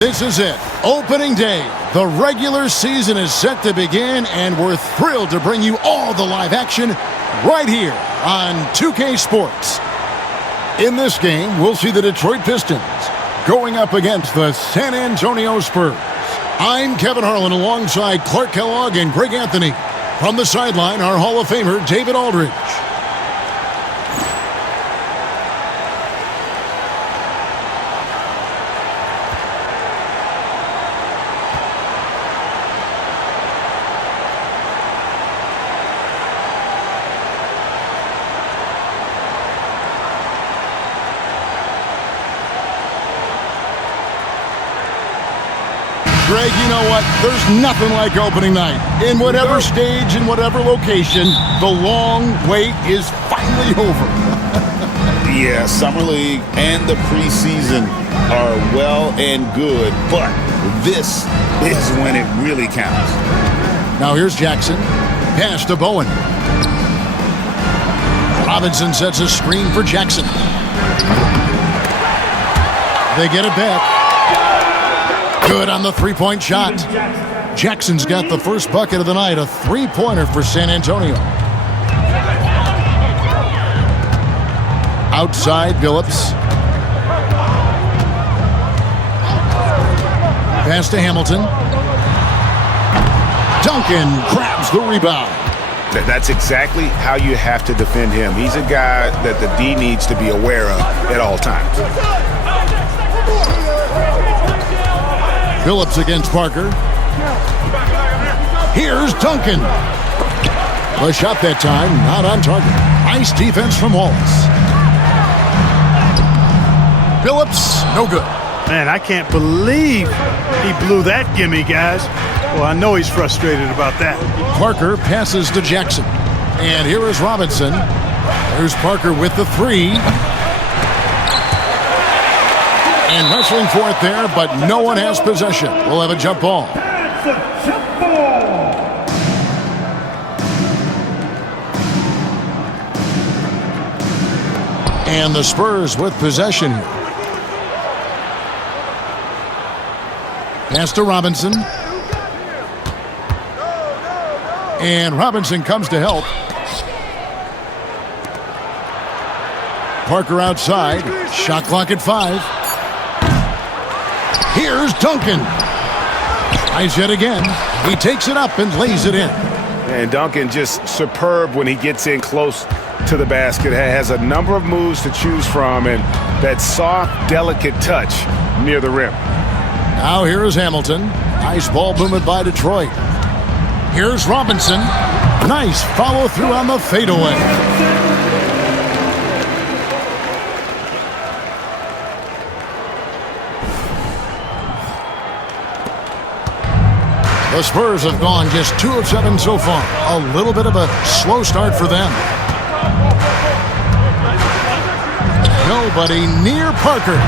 This is it. Opening day. The regular season is set to begin, and we're thrilled to bring you all the live action right here on 2K Sports. In this game, we'll see the Detroit Pistons going up against the San Antonio Spurs. I'm Kevin Harlan alongside Clark Kellogg and Greg Anthony. From the sideline, our Hall of Famer, David Aldridge. Greg, you know what? There's nothing like opening night. In whatever stage, in whatever location, the long wait is finally over. Yeah, Summer League and the preseason are well and good, but this is when it really counts. Now here's Jackson. Pass to Bowen. Robinson sets a screen for Jackson. They get it back. Good on the three-point shot. Jackson's got the first bucket of the night, a three-pointer for San Antonio. Outside, Billups. Pass to Hamilton. Duncan grabs the rebound. That's exactly how you have to defend him. He's a guy that the D needs to be aware of at all times. Billups against Parker. Here's Duncan. A shot that time, not on target. Nice defense from Wallace. Billups, no good. Man, I can't believe he blew that gimme, guys. Well, I know he's frustrated about that. Parker passes to Jackson. And here is Robinson. There's Parker with the three. And wrestling for it there, but no one has possession. We'll have a jump ball. And the Spurs with possession here. Pass to Robinson. And Robinson comes to help. Parker outside. Shot clock at 5. Here's Duncan. Tries yet again. He takes it up and lays it in. And Duncan just superb when he gets in close to the basket. Has a number of moves to choose from and that soft, delicate touch near the rim. Now here is Hamilton. Nice ball movement by Detroit. Here's Robinson. Nice follow through on the fadeaway. The Spurs have gone just 2 of 7 so far. A little bit of a slow start for them. Nobody near Parker.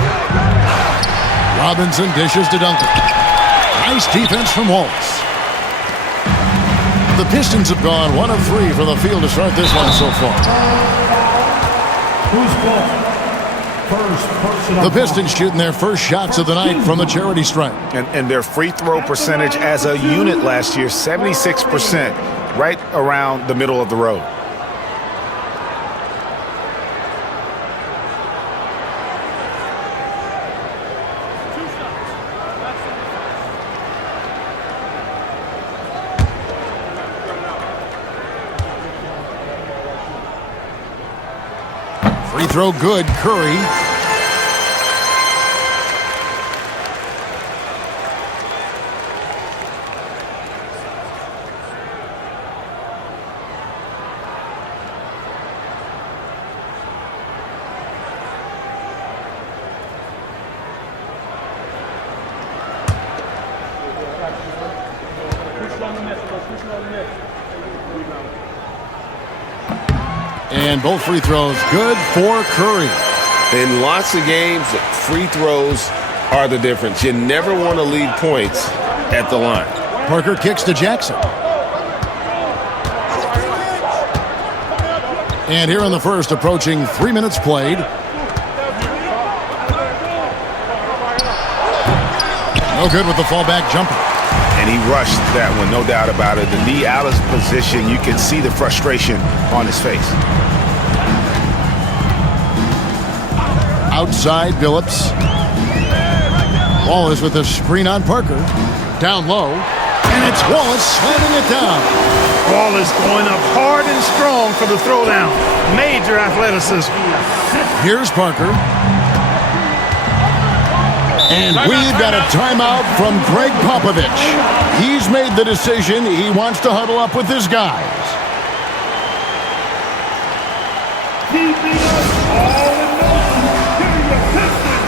Robinson dishes to Duncan. Nice defense from Wallace. The Pistons have gone 1 of 3 from the field to start this one so far. The Pistons shooting their first shots of the night from the charity stripe. And their free throw percentage as a unit last year, 76%, right around the middle of the road. Free throw good, Curry. And both free throws good for Curry. In lots of games, free throws are the difference. You never want to leave points at the line. Parker kicks to Jackson. And here in the first, approaching 3 minutes played. No good with the fallback jumper. And he rushed that one, no doubt about it. The knee out of position, you can see the frustration on his face. Outside, Billups. Wallace with a screen on Parker. Down low. And it's Wallace slamming it down. Wallace going up hard and strong for the throwdown. Major athleticism. Here's Parker. And we've got a timeout from Greg Popovich. He's made the decision. He wants to huddle up with his guys. Keeping us all in motion. Here are your Pistons.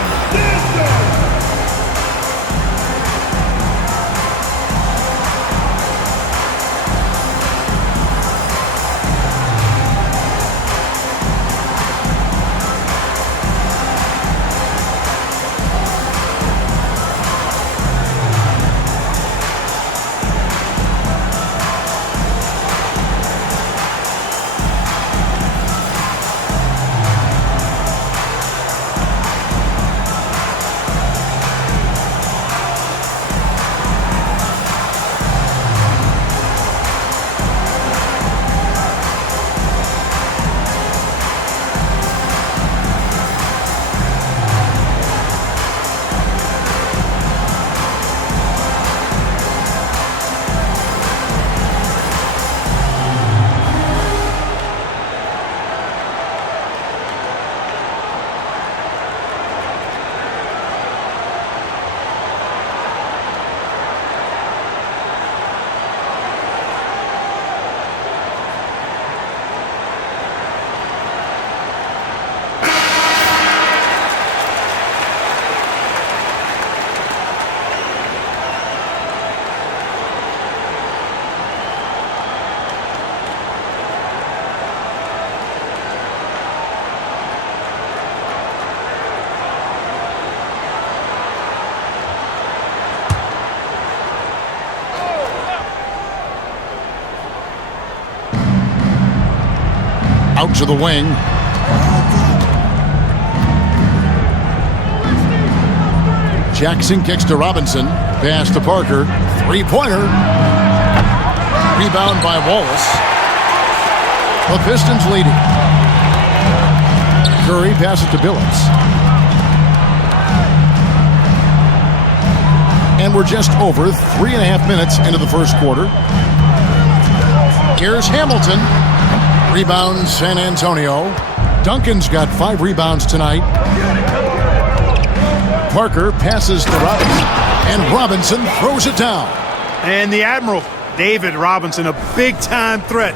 Out to the wing. Jackson kicks to Robinson. Pass to Parker. Three-pointer. Rebound by Wallace. The Pistons leading. Curry passes to Billups. And we're just over 3.5 minutes into the first quarter. Here's Hamilton. Rebound, San Antonio. Duncan's got 5 rebounds tonight. Parker passes to Robinson. And Robinson throws it down. And the Admiral, David Robinson, a big-time threat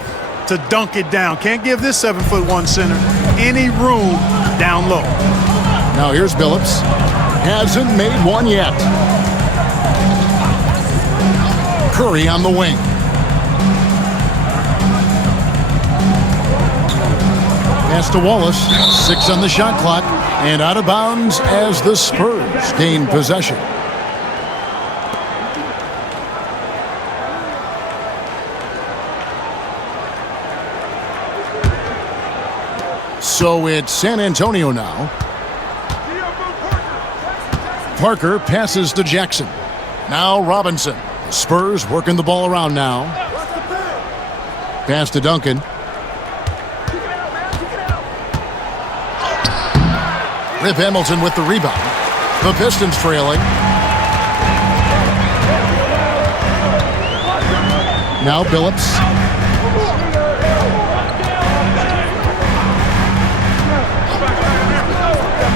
to dunk it down. Can't give this 7'1" center any room down low. Now here's Billups. Hasn't made one yet. Curry on the wing. Pass to Wallace. 6 on the shot clock. And out of bounds as the Spurs gain possession. So it's San Antonio now. Parker passes to Jackson. Now Robinson. The Spurs working the ball around now. Pass to Duncan. Rip Hamilton with the rebound. The Pistons trailing. Now Billups.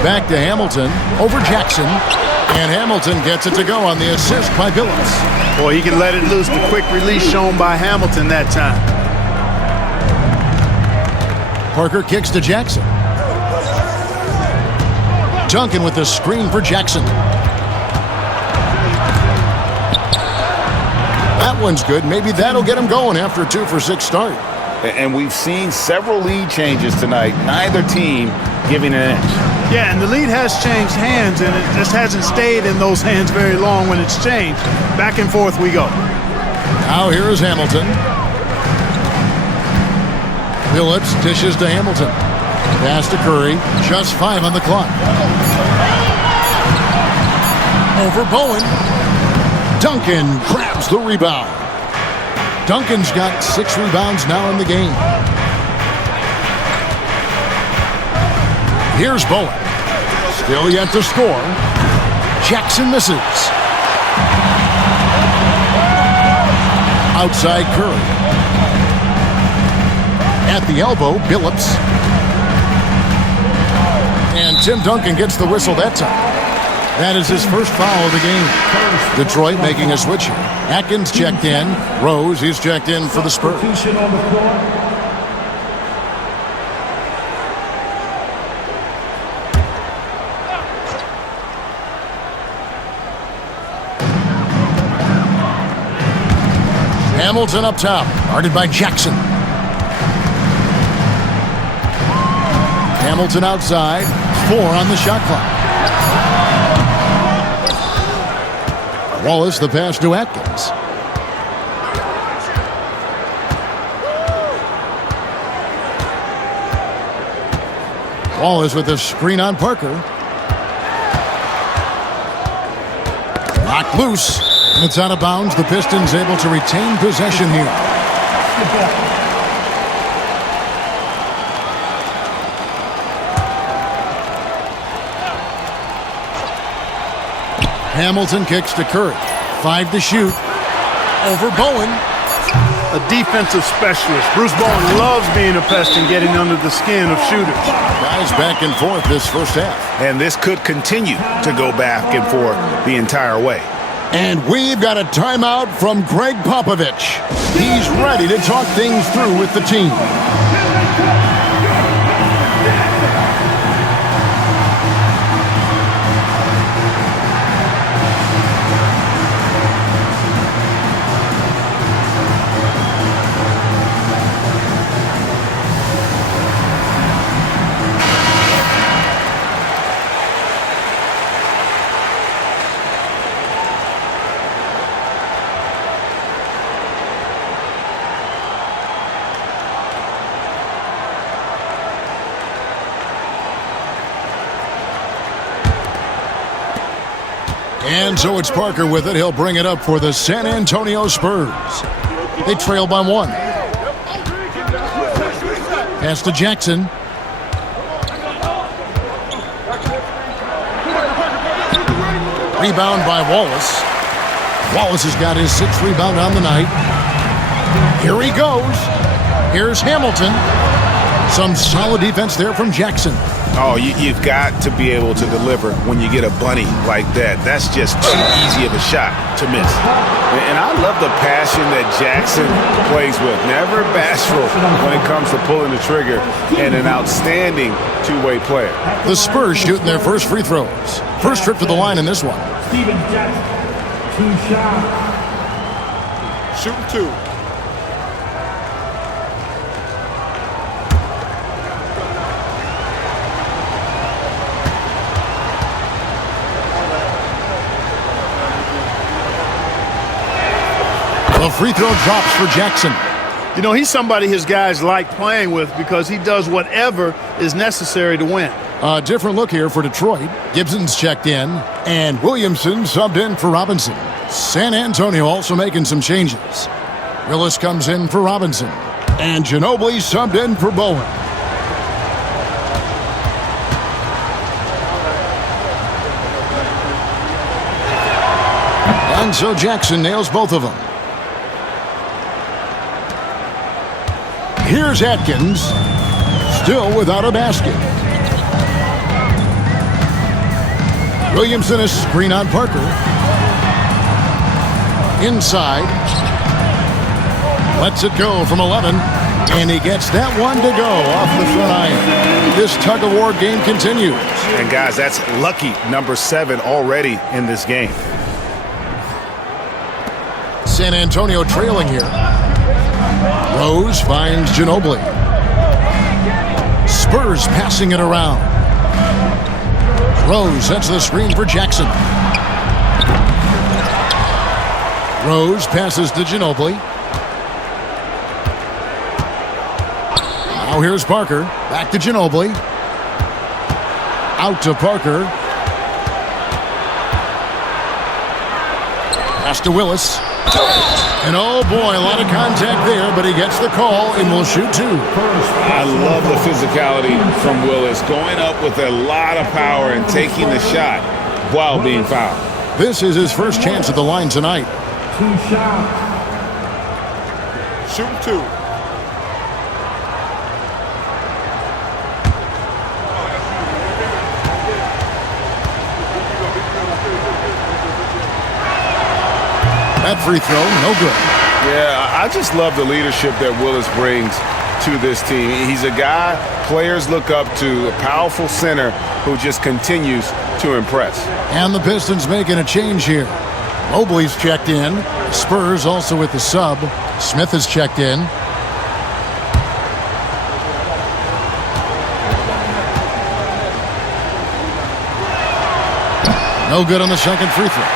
Back to Hamilton. Over Jackson. And Hamilton gets it to go on the assist by Billups. Boy, he can let it loose. The quick release shown by Hamilton that time. Parker kicks to Jackson. Duncan with the screen for Jackson. That one's good. Maybe that'll get him going after a 2-for-6 start. And we've seen several lead changes tonight. Neither team giving an inch. Yeah, and the lead has changed hands, and it just hasn't stayed in those hands very long when it's changed. Back and forth we go. Now here is Hamilton. Billups dishes to Hamilton. Pass to Curry. Just 5 on the clock. Over Bowen. Duncan grabs the rebound. Duncan's got 6 rebounds now in the game. Here's Bowen. Still yet to score. Jackson misses. Outside Curry. At the elbow, Billups. And Tim Duncan gets the whistle that time. That is his first foul of the game. Detroit making a switch here. Atkins checked in. Rose, he's checked in for the Spurs. Hamilton up top, guarded by Jackson. Hamilton outside, 4 on the shot clock. Wallace, the pass to Atkins. Wallace with the screen on Parker. Knocked loose. And it's out of bounds. The Pistons able to retain possession here. Hamilton kicks to Curry. 5 to shoot. Over Bowen. A defensive specialist. Bruce Bowen loves being a pest and getting under the skin of shooters. Guys back and forth this first half. And this could continue to go back and forth the entire way. And we've got a timeout from Greg Popovich. He's ready to talk things through with the team. And so it's Parker with it. He'll bring it up for the San Antonio Spurs. They trail by 1. Pass to Jackson. Rebound by Wallace. Wallace has got his 6th rebound on the night. Here he goes. Here's Hamilton. Some solid defense there from Jackson. Oh, you've got to be able to deliver when you get a bunny like that. That's just too easy of a shot to miss. And I love the passion that Jackson plays with. Never bashful when it comes to pulling the trigger, and an outstanding two-way player. The Spurs shooting their first free throws. First trip to the line in this one. Steven Jackson, 2 shots. Shooting 2. The free throw drops for Jackson. You know, he's somebody his guys like playing with because he does whatever is necessary to win. A different look here for Detroit. Gibson's checked in, and Williamson subbed in for Robinson. San Antonio also making some changes. Willis comes in for Robinson, and Ginobili subbed in for Bowen. And so Jackson nails both of them. Here's Atkins, still without a basket. Williamson is screen on Parker. Inside. Lets it go from 11. And he gets that one to go off the front iron. This tug-of-war game continues. And guys, that's lucky number 7 already in this game. San Antonio trailing here. Rose finds Ginobili. Spurs passing it around. Rose sets the screen for Jackson. Rose passes to Ginobili. Now here's Parker. Back to Ginobili. Out to Parker. Pass to Willis. And oh boy, a lot of contact there, but he gets the call and will shoot two. I love the physicality from Willis, going up with a lot of power and taking the shot while being fouled. This is his first chance at the line tonight. 2 shots. Shoot two. That free throw, no good. Yeah, I just love the leadership that Willis brings to this team. He's a guy players look up to, a powerful center who just continues to impress. And the Pistons making a change here. Mobley's checked in. Spurs also with the sub. Smith is checked in. No good on the second free throw.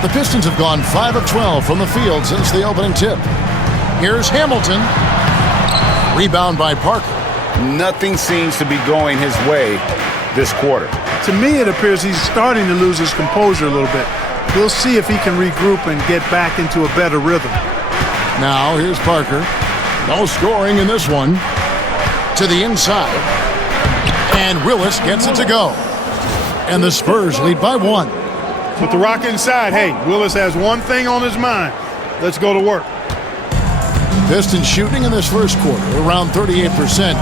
The Pistons have gone 5 of 12 from the field since the opening tip. Here's Hamilton. Rebound by Parker. Nothing seems to be going his way this quarter. To me, it appears he's starting to lose his composure a little bit. We'll see if he can regroup and get back into a better rhythm. Now, here's Parker. No scoring in this one. To the inside. And Willis gets it to go. And the Spurs lead by 1. With the rock inside, hey, Willis has one thing on his mind. Let's go to work. Pistons shooting in this first quarter, around 38%.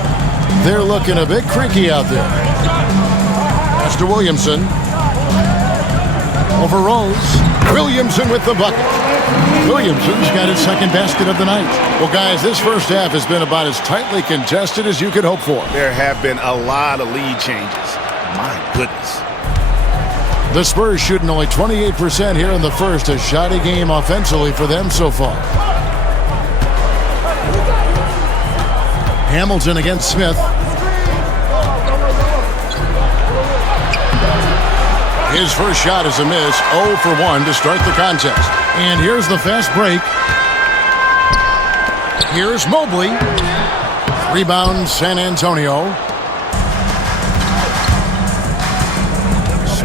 They're looking a bit creaky out there. Pass to Williamson. Over Rose. Williamson with the bucket. Williamson's got his second basket of the night. Well, guys, this first half has been about as tightly contested as you could hope for. There have been a lot of lead changes. My goodness. The Spurs shooting only 28% here in the first, a shoddy game offensively for them so far. Hamilton against Smith. His first shot is a miss, 0 for 1 to start the contest. And here's the fast break. Here's Mobley. Rebound, San Antonio.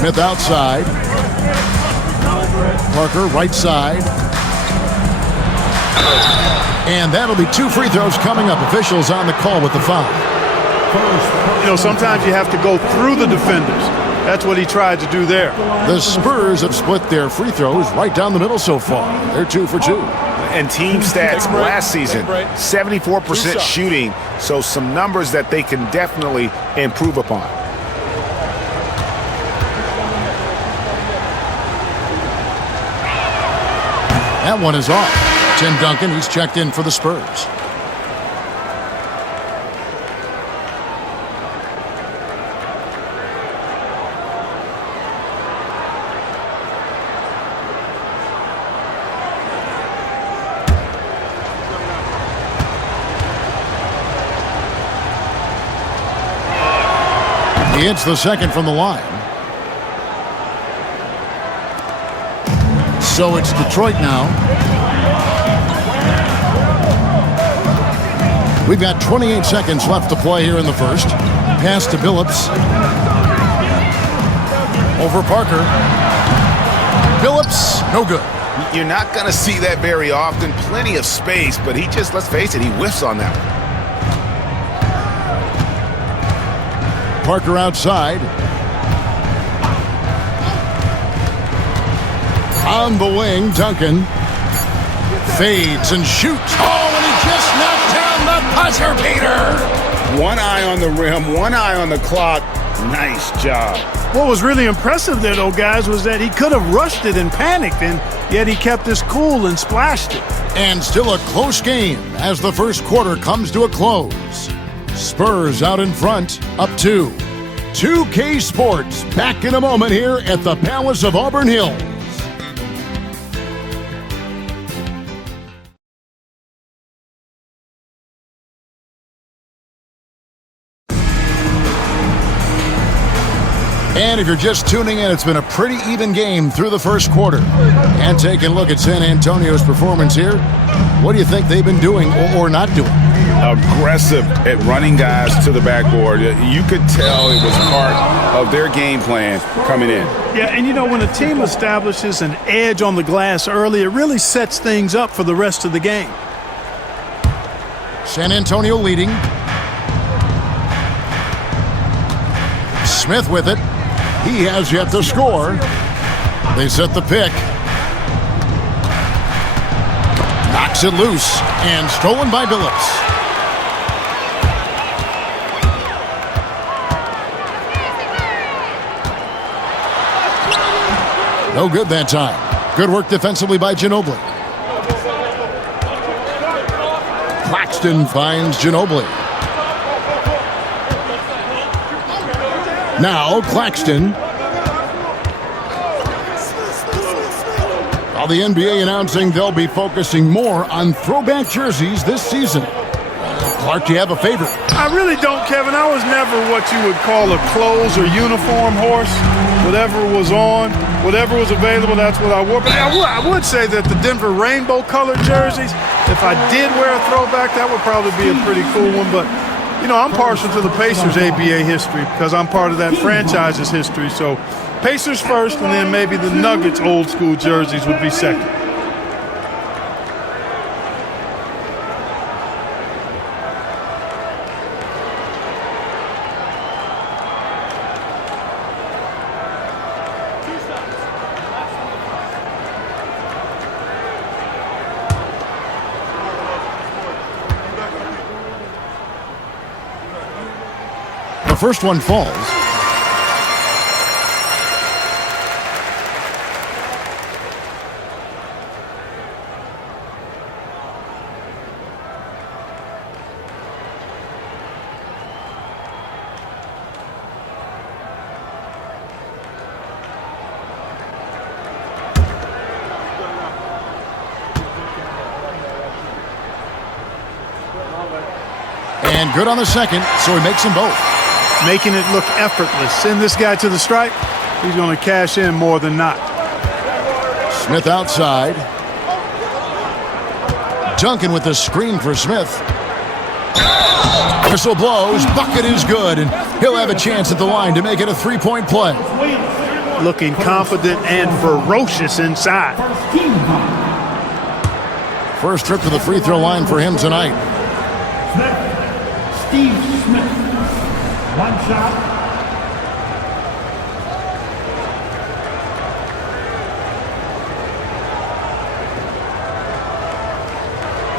Smith outside. Parker right side. And that'll be 2 free throws coming up. Officials on the call with the foul. You know, sometimes you have to go through the defenders. That's what he tried to do there. The Spurs have split their free throws right down the middle so far. They're 2 for 2. And team stats last season, 74% shooting, so some numbers that they can definitely improve upon. That one is off. Tim Duncan, he's checked in for the Spurs. He hits the second from the line. So it's Detroit now. We've got 28 seconds left to play here in the first. Pass to Billups. Over Parker. Billups, no good. You're not going to see that very often. Plenty of space, but he just, let's face it, he whiffs on that one. Parker outside. On the wing, Duncan fades and shoots. Oh, and he just knocked down the buzzer beater. One eye on the rim, one eye on the clock. Nice job. What was really impressive there, though, guys, was that he could have rushed it and panicked, and yet he kept his cool and splashed it. And still a close game as the first quarter comes to a close. Spurs out in front, up 2. 2K Sports back in a moment here at the Palace of Auburn Hills. And if you're just tuning in, it's been a pretty even game through the first quarter. And taking a look at San Antonio's performance here, what do you think they've been doing or not doing? aggressive at running guys to the backboard. You could tell it was part of their game plan coming in. Yeah, and you know, when a team establishes an edge on the glass early, it really sets things up for the rest of the game. San Antonio leading. Smith with it. He has yet to score. They set the pick. Knocks it loose and stolen by Billups. No good that time. Good work defensively by Ginobili. Claxton finds Ginobili. Now Claxton. While the NBA announcing they'll be focusing more on throwback jerseys this season. Clark, do you have a favorite? I really don't, Kevin. I was never what you would call a clothes or uniform horse. Whatever was on, whatever was available, that's what I wore. But I would say that the Denver rainbow-colored jerseys, if I did wear a throwback, that would probably be a pretty cool one. But, you know, I'm partial to the Pacers' ABA history because I'm part of that franchise's history. So Pacers first, and then maybe the Nuggets old-school jerseys would be second. The first one falls. And good on the second, so he makes them both. Making it look effortless. Send this guy to the stripe. He's going to cash in more than not. Smith outside. Duncan with the screen for Smith. Whistle blows. Bucket is good, and he'll have a chance at the line to make it a three-point play. Looking confident and ferocious inside. First trip to the free throw line for him tonight. Steve Smith. One shot.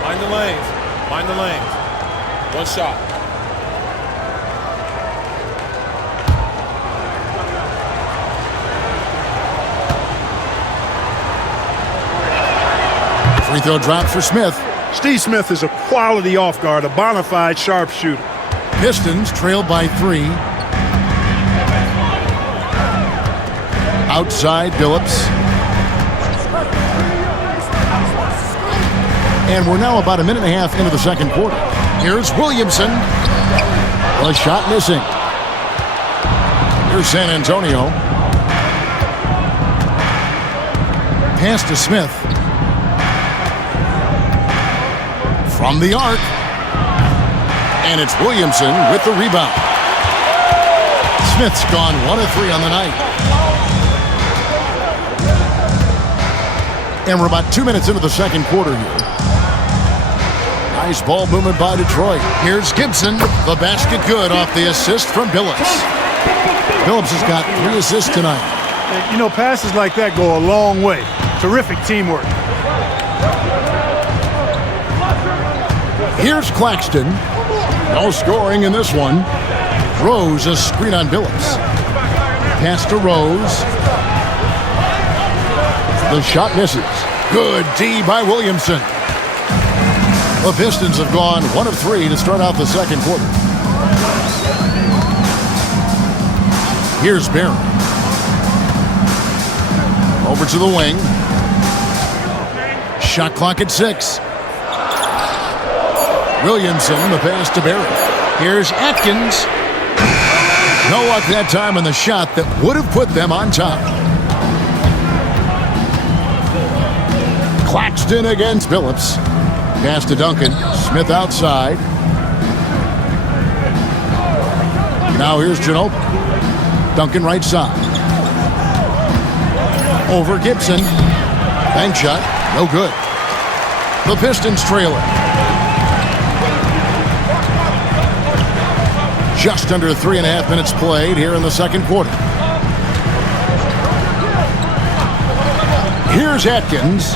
Mind the lanes. Mind the lanes. One shot. Free throw drop for Smith. Steve Smith is a quality off guard, a bona fide sharpshooter. Pistons trailed by 3. Outside Billups. And we're now about a minute and a half into the second quarter. Here's Williamson. A shot missing. Here's San Antonio. Pass to Smith. From the arc. And it's Williamson with the rebound. Smith's gone 1 of 3 on the night. And we're about 2 minutes into the second quarter here. Nice ball movement by Detroit. Here's Gibson. The basket good off the assist from Billups. Billups has got 3 assists tonight. And, you know, passes like that go a long way. Terrific teamwork. Here's Claxton. No scoring in this one. Rose, a screen on Billups. Pass to Rose. The shot misses. Good D by Williamson. The Pistons have gone 1 of 3 to start out the second quarter. Here's Barron. Over to the wing. Shot clock at 6. Williamson, the pass to Barron. Here's Atkins. No luck that time on the shot that would have put them on top. Claxton against Billups. Pass to Duncan. Smith outside. Now here's Ginobili. Duncan right side. Over Gibson. Bank shot. No good. The Pistons trailing. Just under 3.5 minutes played here in the second quarter. Here's Atkins.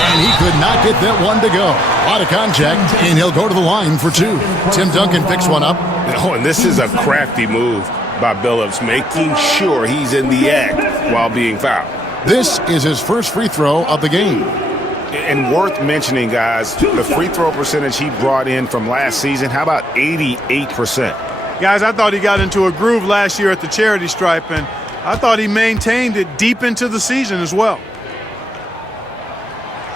And he could not get that one to go. A lot of contact, and he'll go to the line for two. Tim Duncan picks one up. Oh, and this is a crafty move by Billups, making sure he's in the act while being fouled. This is his first free throw of the game. And worth mentioning, guys, the free throw percentage he brought in from last season, how about 88%? Guys, I thought he got into a groove last year at the charity stripe, and I thought he maintained it deep into the season as well.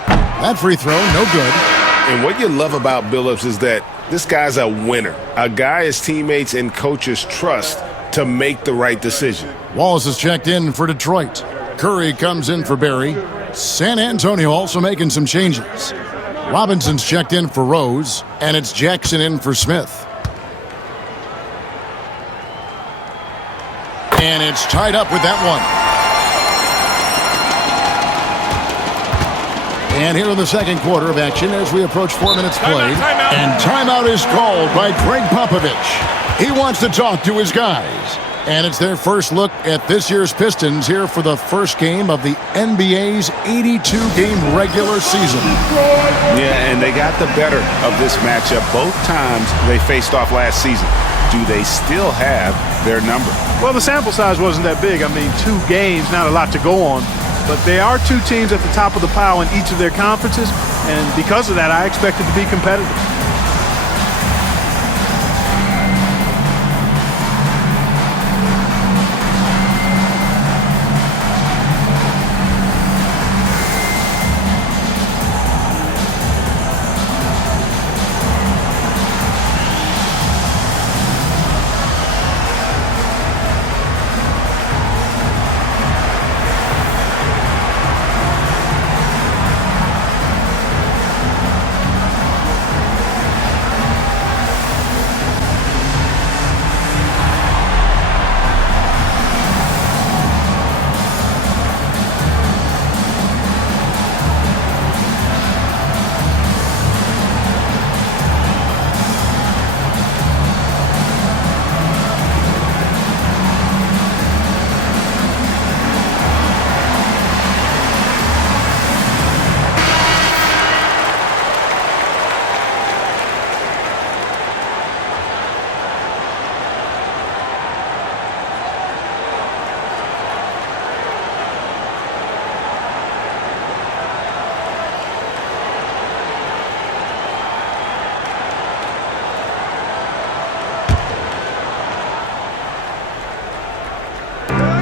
That free throw, no good. And what you love about Billups is that this guy's a winner, a guy his teammates and coaches trust to make the right decision. Wallace is checked in for Detroit. Curry comes in for Barry. San Antonio also making some changes. Robinson's checked in for Rose, and it's Jackson in for Smith. And it's tied up with that one. And here in the second quarter of action as we approach 4 minutes played. And timeout is called by Greg Popovich. He wants to talk to his guys. And it's their first look at this year's Pistons here for the first game of the NBA's 82-game regular season. Yeah, and they got the better of this matchup both times they faced off last season. Do they still have their number? Well, the sample size wasn't that big. I mean, 2 games, not a lot to go on. But they are 2 teams at the top of the pile in each of their conferences. And because of that, I expect it to be competitive.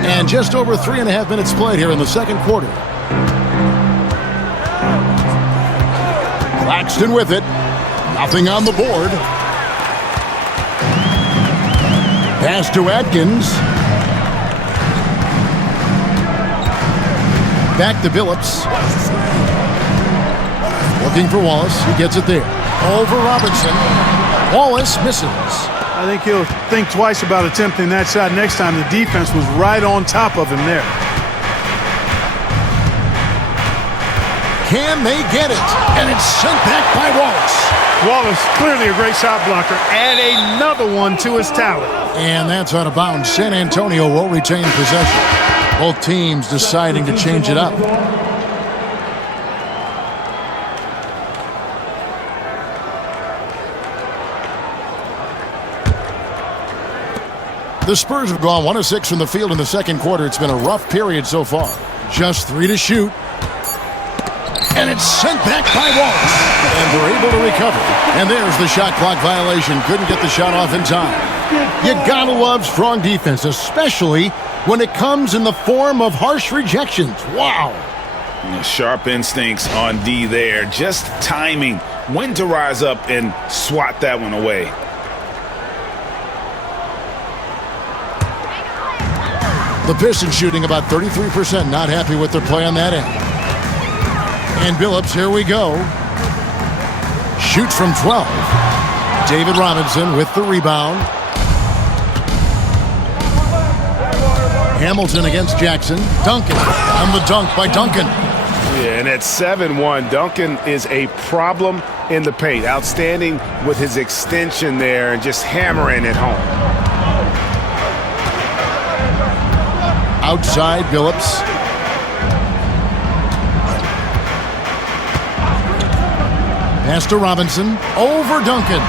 And just over 3.5 minutes played here in the second quarter. Claxton with it. Nothing on the board. Pass to Atkins. Back to Billups. Looking for Wallace. He gets it there. Over Robinson. Wallace misses. I think he'll think twice about attempting that shot next time. The defense was right on top of him there. Can they get it? And it's sent back by Wallace. Wallace, clearly a great shot blocker. Add another one to his talent. And that's out of bounds. San Antonio will retain possession. Both teams deciding to change it up. The Spurs have gone 1 of 6 from the field in the second quarter. It's been a rough period so far. Just 3 to shoot. And it's sent back by Wallace. And they're able to recover. And there's the shot clock violation. Couldn't get the shot off in time. You gotta love strong defense, especially when it comes in the form of harsh rejections. Wow. Sharp instincts on D there. Just timing. When to rise up and swat that one away. The Pistons shooting about 33%. Not happy with their play on that end. And Billups, here we go. Shoots from 12. David Robinson with the rebound. Hamilton against Jackson. Duncan on the dunk by Duncan. Yeah, and at 7-1, Duncan is a problem in the paint. Outstanding with his extension there and just hammering it home. Outside, Billups. Pass to Robinson. Over Duncan.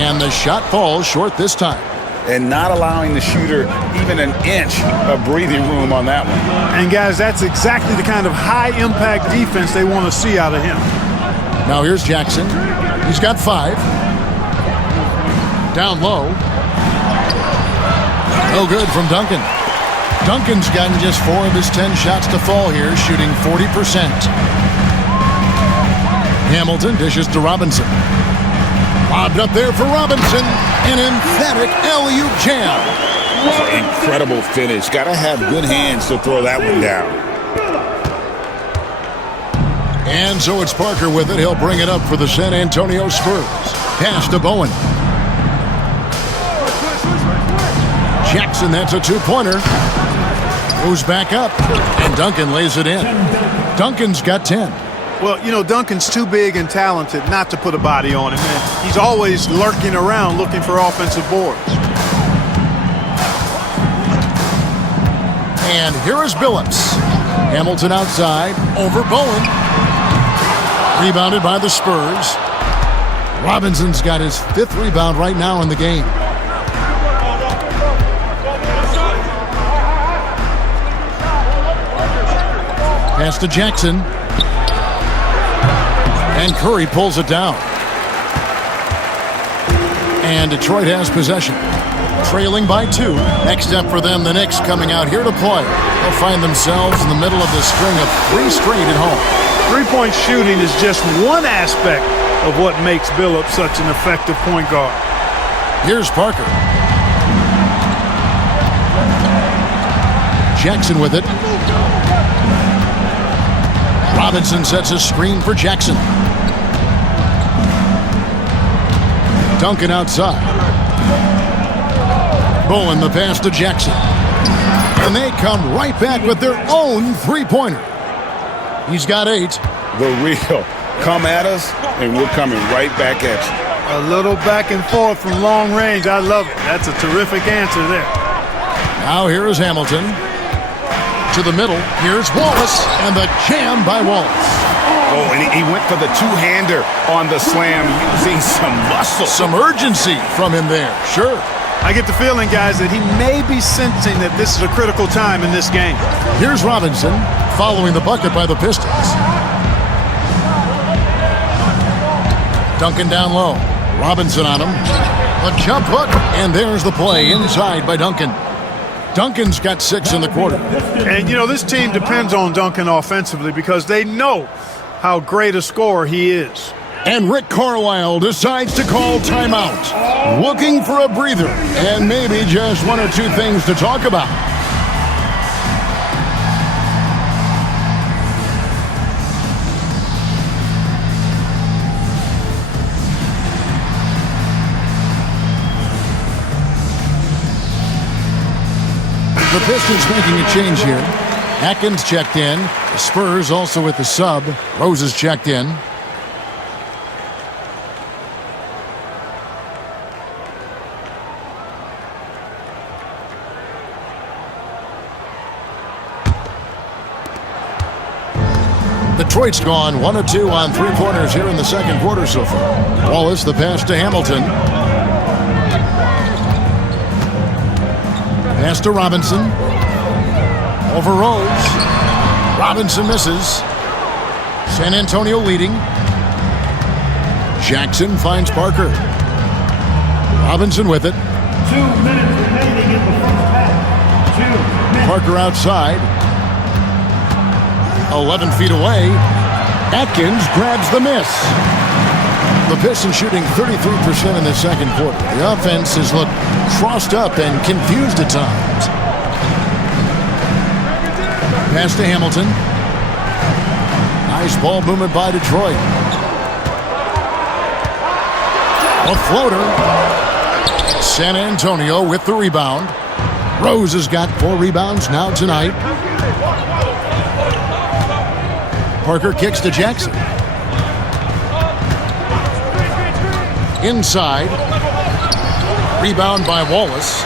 And the shot falls short this time. And not allowing the shooter even an inch of breathing room on that one. And, guys, that's exactly the kind of high-impact defense they want to see out of him. Now here's Jackson. He's got 5. Down low. No good from Duncan. Duncan's gotten just 4 of his 10 shots to fall here, shooting 40%. Hamilton dishes to Robinson. Lobbed up there for Robinson. An emphatic alley-oop jam. Incredible finish. Got to have good hands to throw that one down. And so it's Parker with it. He'll bring it up for the San Antonio Spurs. Pass to Bowen. Jackson, that's a 2-pointer. Goes back up. And Duncan lays it in. Duncan's got 10. Well, you know, Duncan's too big and talented not to put a body on him. And he's always lurking around looking for offensive boards. And here is Billups. Hamilton outside. Over Bowen. Rebounded by the Spurs. Robinson's got his 5th rebound right now in the game. Pass to Jackson. And Curry pulls it down. And Detroit has possession. Trailing by 2. Next up for them, the Knicks coming out here to play. They'll find themselves in the middle of the string of 3 straight at home. Three-point shooting is just one aspect of what makes Billups such an effective point guard. Here's Parker. Jackson with it. Robinson sets a screen for Jackson. Duncan outside. Bowen the pass to Jackson. And they come right back with their own 3-pointer. He's got 8. The real. Come at us, and we're coming right back at you. A little back and forth from long range. I love it. That's a terrific answer there. Now here is Hamilton. To the middle. Here's Wallace. And the jam by Wallace. Oh, and he went for the 2-hander on the slam, using some muscle. Some urgency from him there. Sure. I get the feeling, guys, that he may be sensing that this is a critical time in this game. Here's Robinson following the bucket by the Pistons. Duncan down low. Robinson on him. A jump hook. And there's the play inside by Duncan. Duncan's got 6 in the quarter. And, you know, this team depends on Duncan offensively because they know how great a scorer he is. And Rick Carlisle decides to call timeout. Looking for a breather and maybe just 1 or 2 things to talk about. The Pistons making a change here. Atkins checked in. The Spurs also with the sub. Rose is checked in. Detroit's gone 1 of 2 on 3-pointers here in the second quarter so far. Wallace the pass to Hamilton. Pass to Robinson. Over Rose. Robinson misses. San Antonio leading. Jackson finds Parker. Robinson with it. 2 minutes remaining in the first half. 2 minutes. Parker outside. 11 feet away. Atkins grabs the miss. The Pistons shooting 33% in the second quarter. The offense has looked crossed up and confused at times. Pass to Hamilton. Nice ball movement by Detroit. A floater. San Antonio with the rebound. Rose has got 4 rebounds now tonight. Parker kicks to Jackson. Inside. Rebound by Wallace.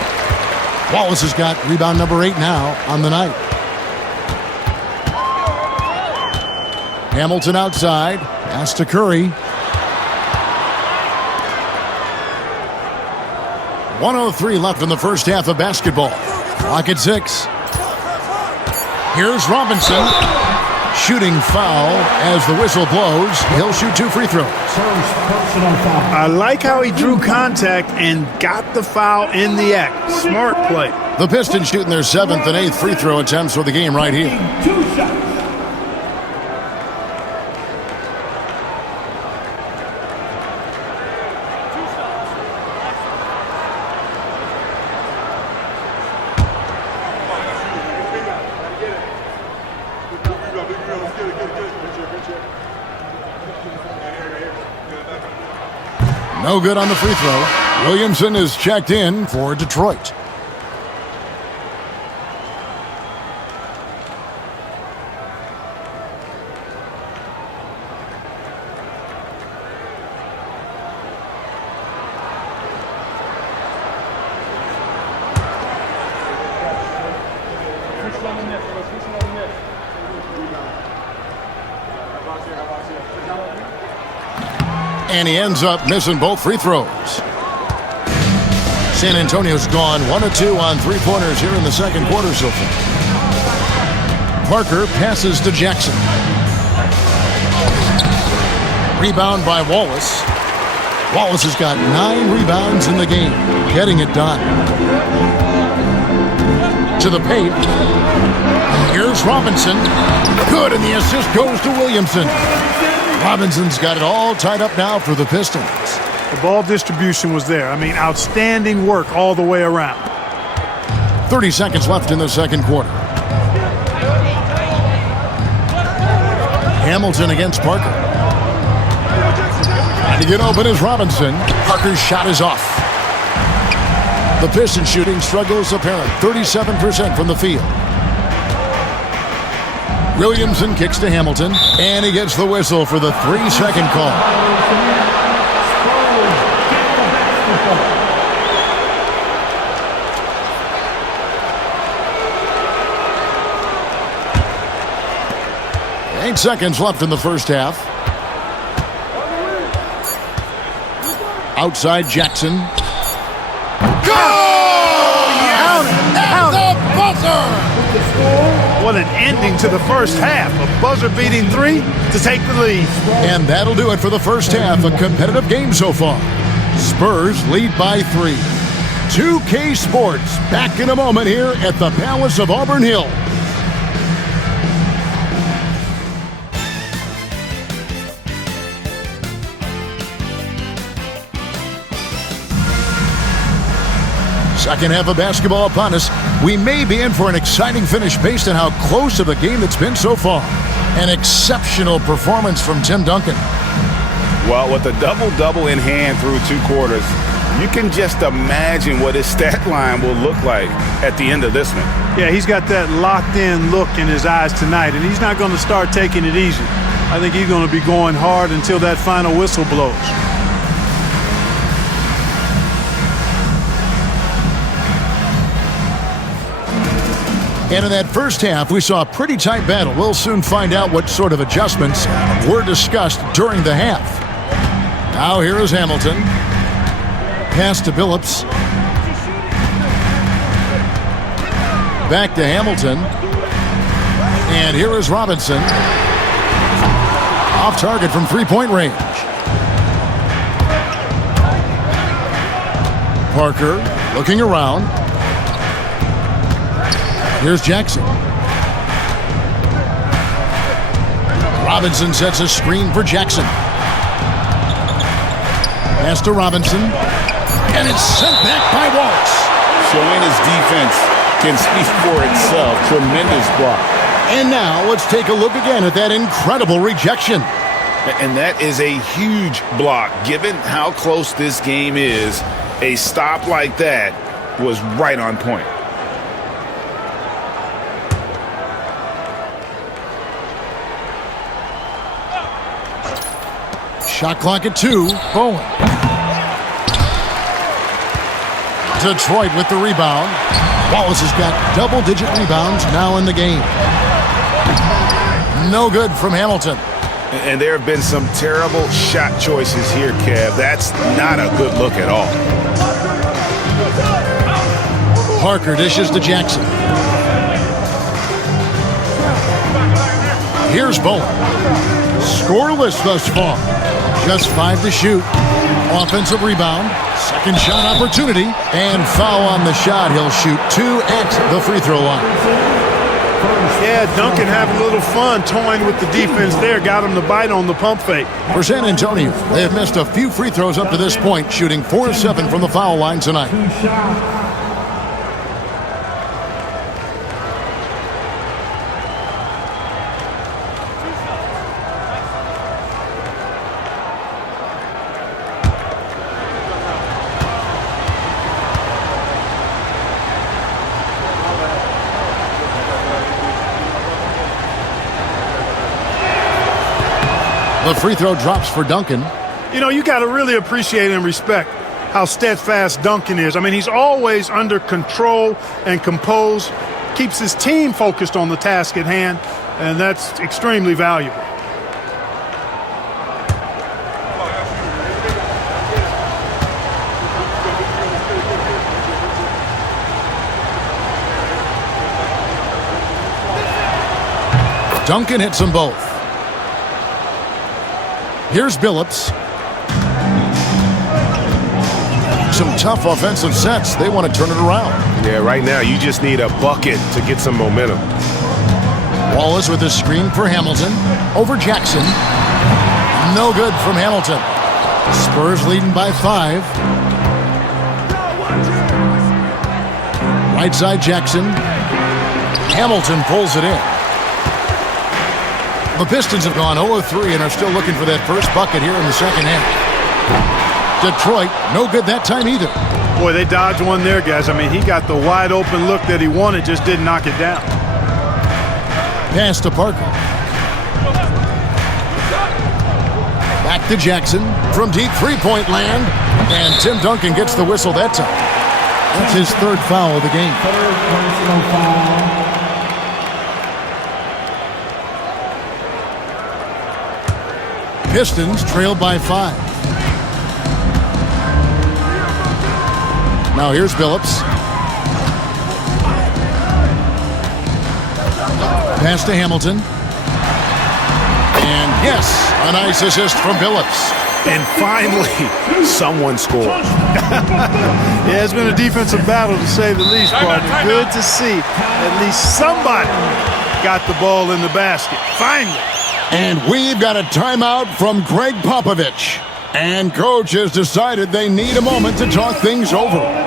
Wallace has got rebound number 8 now on the night. Hamilton outside. Pass to Curry. 1:03 left in the first half of basketball. Clock at 6. Here's Robinson. Shooting foul as the whistle blows. He'll shoot 2 free throws. I like how he drew contact and got the foul in the act. Smart play. The Pistons shooting their 7th and 8th free throw attempts for the game right here. 2 shots. No good on the free throw. Williamson is checked in for Detroit. And he ends up missing both free throws. San Antonio's gone 1 of 2 on 3-pointers here in the second quarter so far. Parker passes to Jackson. Rebound by Wallace. Wallace has got 9 rebounds in the game, getting it done. To the paint. Here's Robinson. Good, and the assist goes to Williamson. Robinson's got it all tied up now for the Pistons. The ball distribution was there. I mean, outstanding work all the way around. 30 seconds left in the second quarter. Hamilton against Parker. And to get open is Robinson. Parker's shot is off. The Pistons shooting struggles apparent. 37% from the field. Williamson kicks to Hamilton, and he gets the whistle for the 3-second call. Eight seconds left in the first half. Outside Jackson. What an ending to the first half. A buzzer-beating 3 to take the lead. And that'll do it for the first half. A competitive game so far. Spurs lead by 3. 2K Sports back in a moment here at the Palace of Auburn Hills. Second half of basketball upon us. We may be in for an exciting finish based on how close of a game it's been so far. An exceptional performance from Tim Duncan. Well, with a double-double in hand through 2 quarters, you can just imagine what his stat line will look like at the end of this one. Yeah, he's got that locked-in look in his eyes tonight, and he's not going to start taking it easy. I think he's going to be going hard until that final whistle blows. And in that first half, we saw a pretty tight battle. We'll soon find out what sort of adjustments were discussed during the half. Now here is Hamilton. Pass to Billups. Back to Hamilton. And here is Robinson. Off target from 3-point range. Parker looking around. Here's Jackson. Robinson sets a screen for Jackson. Pass to Robinson. And it's sent back by Wallace. Showing his defense can speak for itself. Tremendous block. And now let's take a look again at that incredible rejection. And that is a huge block. Given how close this game is, a stop like that was right on point. Shot clock at 2. Bowen. Detroit with the rebound. Wallace has got double-digit rebounds now in the game. No good from Hamilton. And there have been some terrible shot choices here, Kev. That's not a good look at all. Parker dishes to Jackson. Here's Bowen. Scoreless thus far. Just 5 to shoot. Offensive rebound. Second shot opportunity. And foul on the shot. He'll shoot 2 at the free throw line. Yeah, Duncan having a little fun toying with the defense there. Got him to bite on the pump fake. For San Antonio, they have missed a few free throws up to this point, shooting 4 of 7 from the foul line tonight. The free throw drops for Duncan. You know, you got to really appreciate and respect how steadfast Duncan is. I mean, he's always under control and composed, keeps his team focused on the task at hand, and that's extremely valuable. Duncan hits them both. Here's Billups. Some tough offensive sets. They want to turn it around. Yeah, right now you just need a bucket to get some momentum. Wallace with a screen for Hamilton. Over Jackson. No good from Hamilton. Spurs leading by 5. Right side Jackson. Hamilton pulls it in. The Pistons have gone 0-3 and are still looking for that first bucket here in the second half. Detroit, no good that time either. Boy, they dodged one there, guys. I mean, he got the wide open look that he wanted, just didn't knock it down. Pass to Parker. Back to Jackson from deep three-point land. And Tim Duncan gets the whistle that time. That's his 3rd foul of the game. Third personal foul. Pistons trail by 5. Now here's Billups. Pass to Hamilton. And yes, a nice assist from Billups. And finally, someone scored. Yeah, it's been a defensive battle to say the least, partner. Good to see at least somebody got the ball in the basket. Finally. And we've got a timeout from Greg Popovich. And coach has decided they need a moment to talk things over.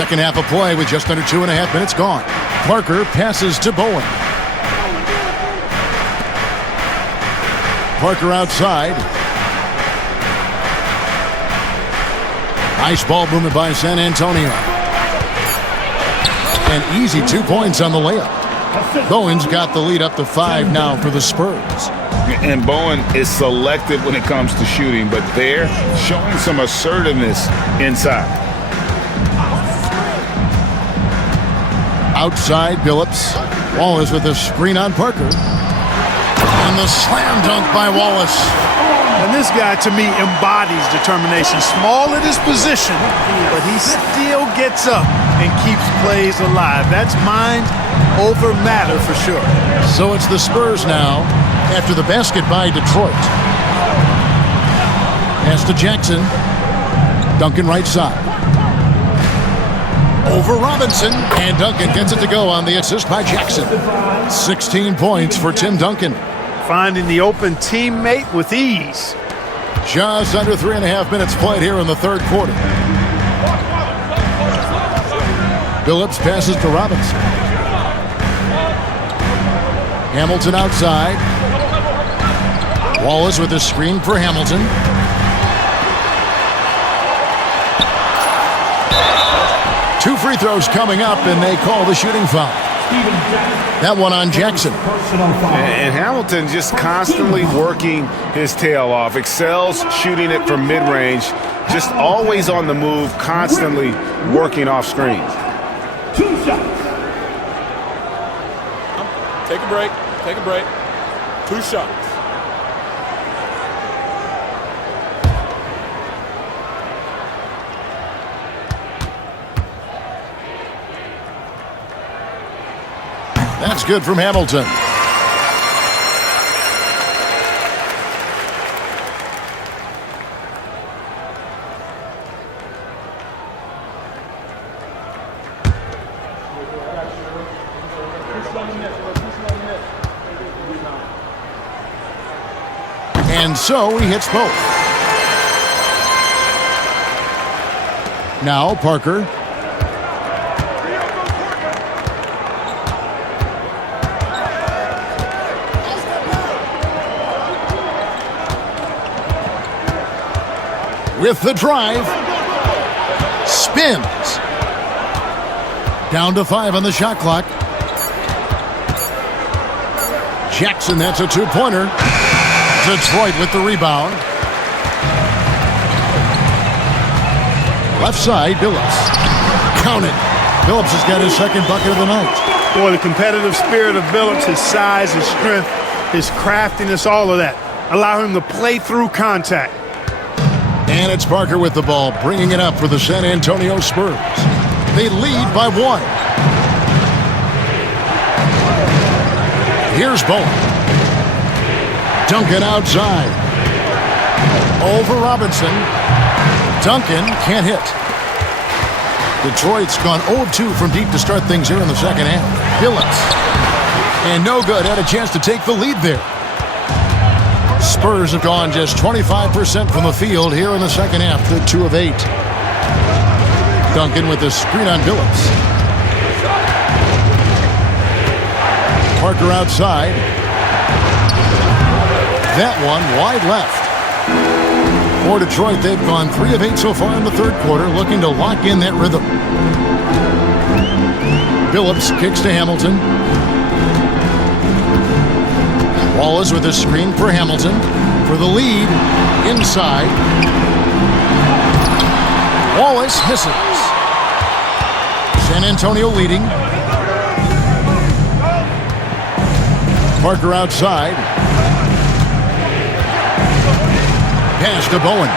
Second half of play with just under 2.5 minutes gone. Parker passes to Bowen. Parker outside. Nice ball movement by San Antonio. An easy 2 points on the layup. Bowen's got the lead up to 5 now for the Spurs. And Bowen is selective when it comes to shooting, but they're showing some assertiveness inside. Outside, Billups. Wallace with a screen on Parker. And the slam dunk by Wallace. And this guy, to me, embodies determination. Small at his position, but he still gets up and keeps plays alive. That's mind over matter for sure. So it's the Spurs now after the basket by Detroit. Pass to Jackson. Duncan right side. Over Robinson. And Duncan gets it to go on the assist by Jackson. 16 points for Tim Duncan. Finding the open teammate with ease. Just under 3.5 minutes played here in the third quarter. Billups passes to Robinson. Hamilton outside. Wallace with a screen for Hamilton. Two free throws coming up, and they call the shooting foul. That one on Jackson. And Hamilton just constantly working his tail off. Excels shooting it from mid-range. Just always on the move, constantly working off screens. 2 shots. Take a break. Take a break. 2 shots. That's good from Hamilton. And so he hits both. Now Parker. With the drive. Spins. Down to 5 on the shot clock. Jackson, that's a 2-pointer. Detroit with the rebound. Left side, Billups. Count it. Billups has got his second bucket of the night. Boy, the competitive spirit of Billups, his size, his strength, his craftiness, all of that. Allow him to play through contact. And it's Parker with the ball, bringing it up for the San Antonio Spurs. They lead by 1. Here's Bowen. Duncan outside. Over Robinson. Duncan can't hit. Detroit's gone 0-2 from deep to start things here in the second half. Billups. And no good. Had a chance to take the lead there. Spurs have gone just 25% from the field here in the second half. They're 2 of 8. Duncan with the screen on Billups. Parker outside. That one wide left. For Detroit, they've gone 3 of 8 so far in the third quarter, looking to lock in that rhythm. Billups kicks to Hamilton. Wallace with a screen for Hamilton. For the lead, inside. Wallace misses. San Antonio leading. Parker outside. Pass to Bowen.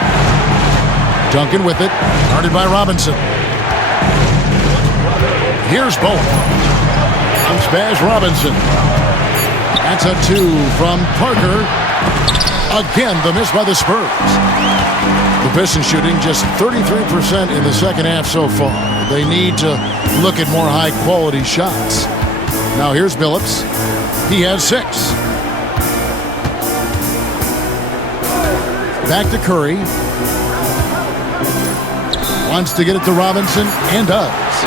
Duncan with it. Guarded by Robinson. Here's Bowen. Comes past Robinson. That's a 2 from Parker. Again, the miss by the Spurs. The Pistons shooting just 33% in the second half so far. They need to look at more high-quality shots. Now here's Billups. He has 6. Back to Curry. Wants to get it to Robinson and does.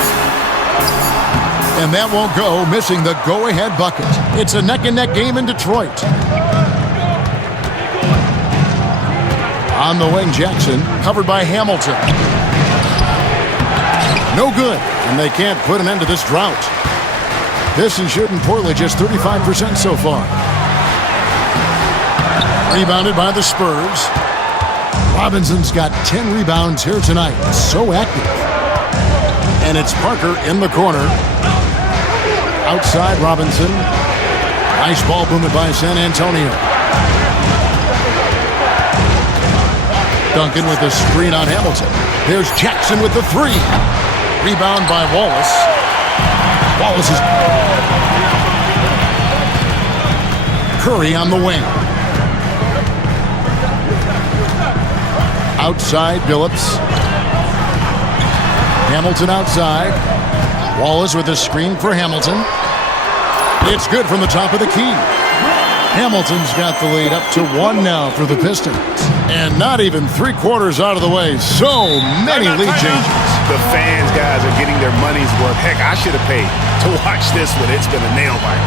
And that won't go, missing the go-ahead bucket. It's a neck-and-neck game in Detroit. On the wing, Jackson, covered by Hamilton. No good, and they can't put an end to this drought. Pistons shooting poorly, just 35% so far. Rebounded by the Spurs. Robinson's got 10 rebounds here tonight. So active. And it's Parker in the corner. Outside Robinson. Nice ball movement by San Antonio. Duncan with the screen on Hamilton. There's Jackson with the three. Rebound by Wallace. Wallace is... Curry on the wing. Outside, Billups. Hamilton outside. Wallace with a screen for Hamilton. It's good from the top of the key. Hamilton's got the lead up to 1 now for the Pistons. And not even 3/4 out of the way. So many lead changes. The fans, guys, are getting their money's worth. Heck, I should have paid to watch this one. It's been a nail biter.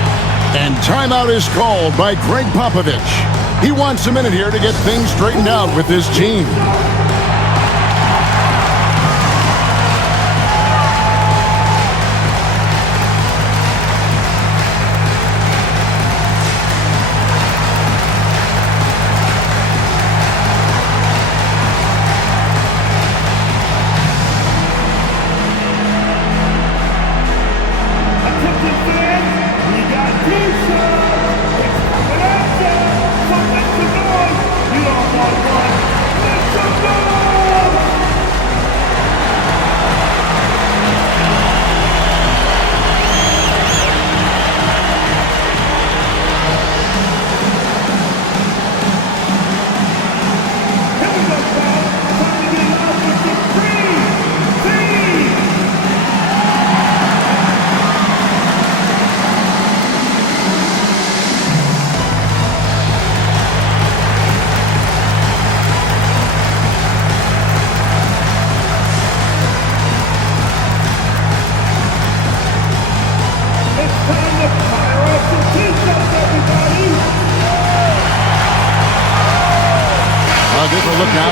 And timeout is called by Greg Popovich. He wants a minute here to get things straightened out with his team.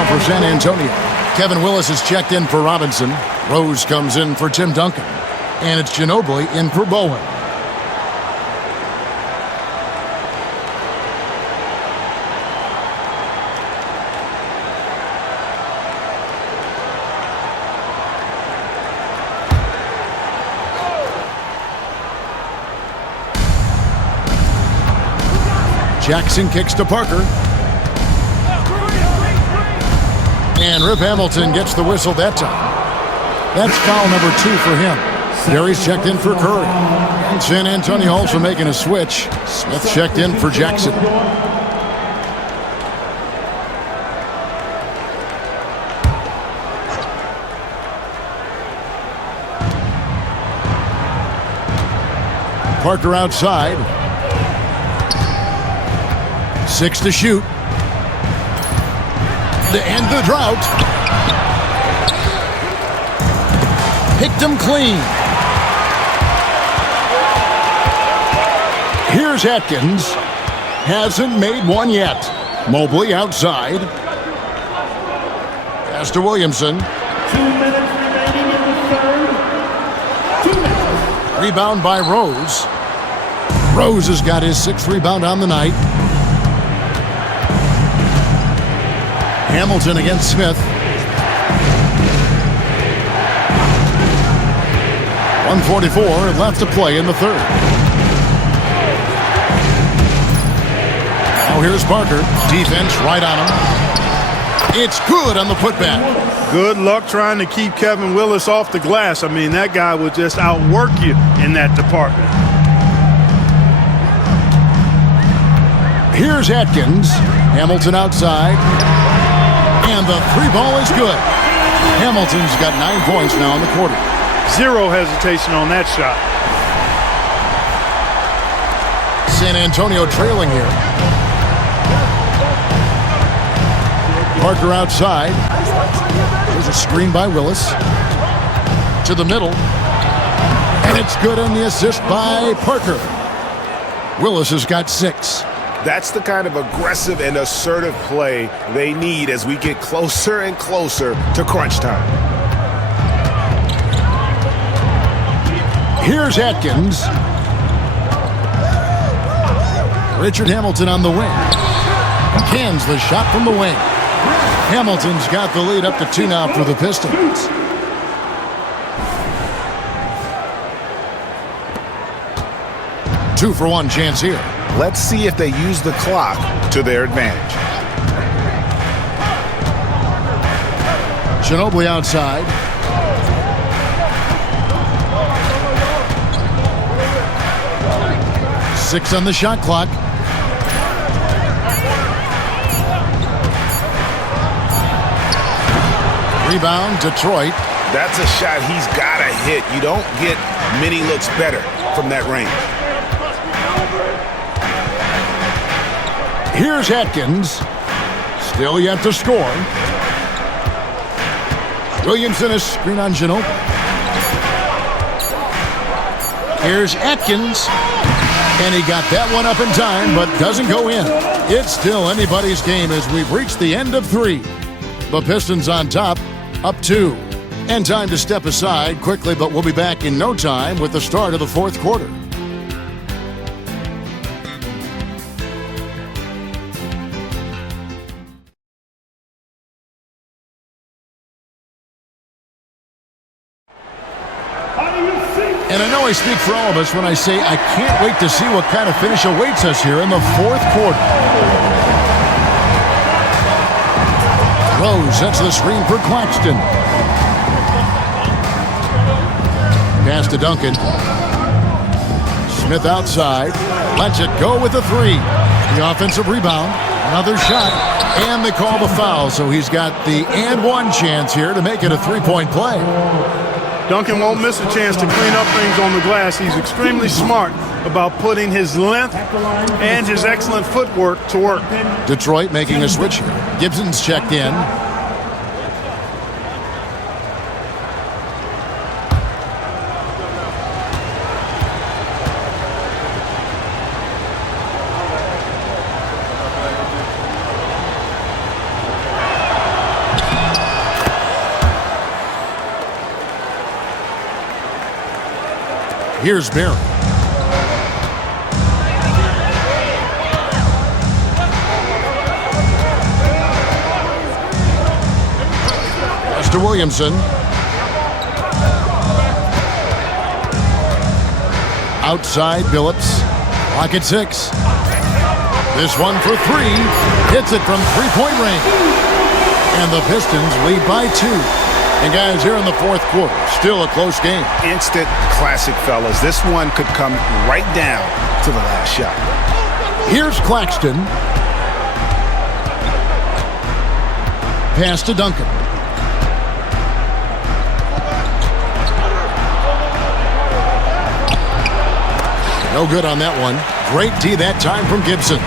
For San Antonio, Kevin Willis is checked in for Robinson. Rose comes in for Tim Duncan. And it's Ginobili in for Bowen. Jackson kicks to Parker. And Rip Hamilton gets the whistle that time. That's foul number 2 for him. Gary's checked in for Curry. And San Antonio also making a switch. Smith checked in for Jackson. Parker outside. 6 to shoot. To end the drought. Picked him clean. Here's Atkins. Hasn't made one yet. Mobley outside. Pass to Williamson. 2 minutes remaining in the third. 2 minutes. Rebound by Rose. Rose has got his 6th rebound on the night. Hamilton against Smith. 1:44 left to play in the third. Now here's Parker. Defense right on him. It's good on the putback. Good luck trying to keep Kevin Willis off the glass. I mean, that guy would just outwork you in that department. Here's Atkins. Hamilton outside. And the 3-ball is good. Hamilton's got 9 points now in the quarter. Zero hesitation on that shot. San Antonio trailing here. Parker outside. There's a screen by Willis. To the middle. And it's good on the assist by Parker. Willis has got 6. That's the kind of aggressive and assertive play they need as we get closer and closer to crunch time. Here's Atkins. Richard Hamilton on the wing. Cans the shot from the wing. Hamilton's got the lead up to 2 now for the Pistons. Two for one chance here. Let's see if they use the clock to their advantage. Ginobili outside. Six on the shot clock. Rebound, Detroit. That's a shot he's got to hit. You don't get many looks better from that range. Here's Atkins. Still yet to score. Williamson is screen on Ginobili. Here's Atkins. And he got that one up in time, but doesn't go in. It's still anybody's game as we've reached the end of 3. The Pistons on top, up 2. And time to step aside quickly, but we'll be back in no time with the start of the 4th quarter. And I know I speak for all of us when I say I can't wait to see what kind of finish awaits us here in the 4th quarter. Rose sets the screen for Claxton. Pass to Duncan. Smith outside. Lets it go with a 3. The offensive rebound. Another shot. And they call the foul, so he's got the and one chance here to make it a 3-point play. Duncan won't miss a chance to clean up things on the glass. He's extremely smart about putting his length and his excellent footwork to work. Detroit making a switch here. Gibson's checked in. Here's Barry. Pass to Williamson. Outside, Billups. Clock at 6. This one for 3. Hits it from 3-point range. And the Pistons lead by 2. And guys, here in the 4th quarter, still a close game. Instant classic, fellas. This one could come right down to the last shot. Here's Claxton. Pass to Duncan. No good on that one. Great D that time from Gibson.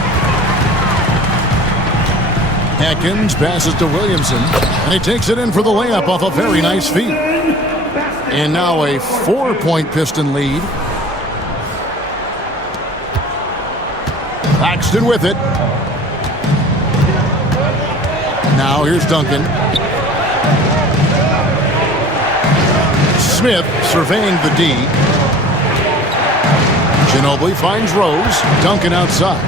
Atkins passes to Williamson, and he takes it in for the layup off a very nice feed. And now a 4-point Piston lead. Claxton with it. Now here's Duncan. Smith surveying the D. Ginobili finds Rose. Duncan outside.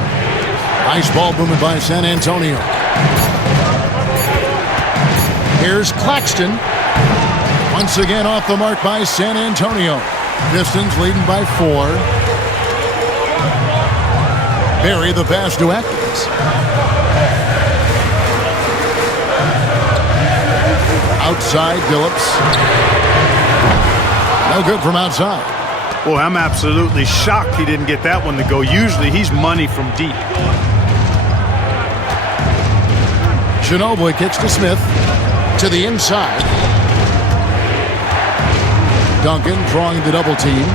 Nice ball movement by San Antonio. Here's Claxton. Once again off the mark by San Antonio. Pistons leading by 4. Barry the pass to Atkins. Outside, Billups. No good from outside. Boy, I'm absolutely shocked he didn't get that one to go. Usually he's money from deep. Ginobili kicks to Smith. To the inside. Duncan drawing the double team.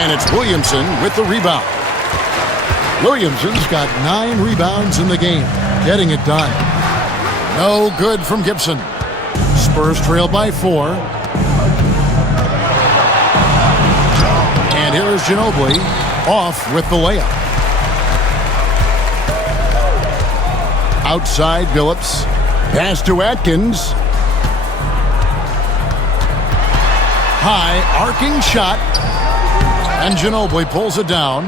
And it's Williamson with the rebound. Williamson's got 9 rebounds in the game. Getting it done. No good from Gibson. Spurs trail by 4. And here is Ginobili off with the layup. Outside, Billups. Pass to Atkins. High, arcing shot. And Ginobili pulls it down.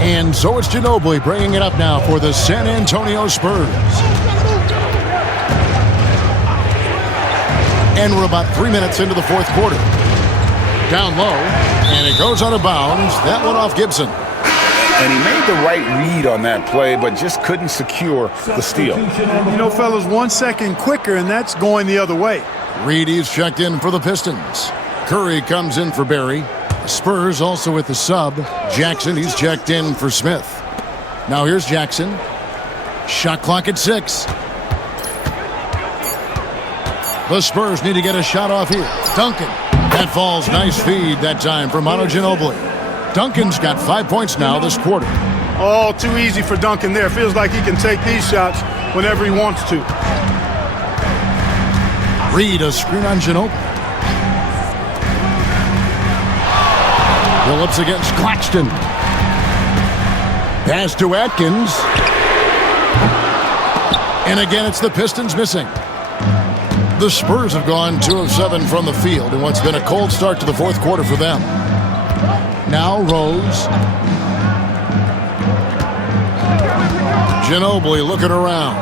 And so it's Ginobili bringing it up now for the San Antonio Spurs. And we're about 3 minutes into the fourth quarter. Down low, and it goes out of bounds. That one off Gibson. And he made the right read on that play, but just couldn't secure the steal. You know, fellas, 1 second quicker, and that's going the other way. Reedy's checked in for the Pistons. Curry comes in for Barry. The Spurs also with the sub. Jackson, he's checked in for Smith. Now here's Jackson. Shot clock at 6. The Spurs need to get a shot off here. Duncan. That falls. Nice feed that time from Manu Ginobili. Duncan's got 5 points now this quarter. Oh, too easy for Duncan there. Feels like he can take these shots whenever he wants to. Reed, a screen on Ginobili. Billups against Claxton. Pass to Atkins. And again, it's the Pistons missing. The Spurs have gone 2 of 7 from the field in what's been a cold start to the fourth quarter for them. Now Rose. Ginobili looking around.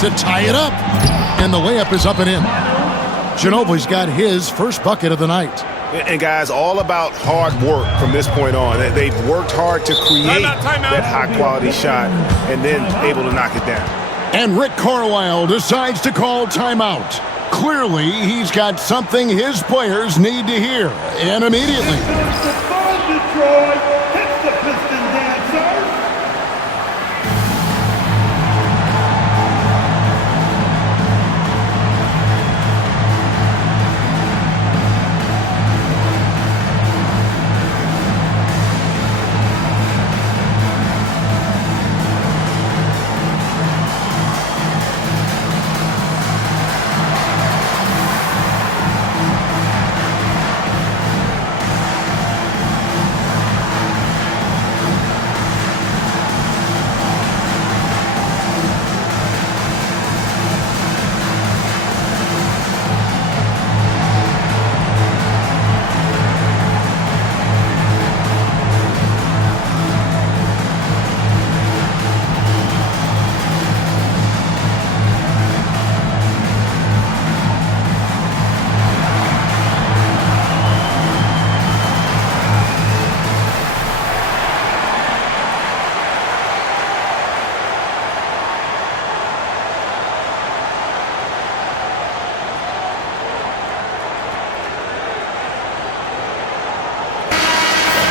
To tie it up. And the layup is up and in. Ginobili's got his first bucket of the night. And guys, all about hard work from this point on. They've worked hard to create that high-quality shot and then able to knock it down. And Rick Carlisle decides to call timeout. Clearly, he's got something his players need to hear, and immediately. Detroit hits the Pistons answer.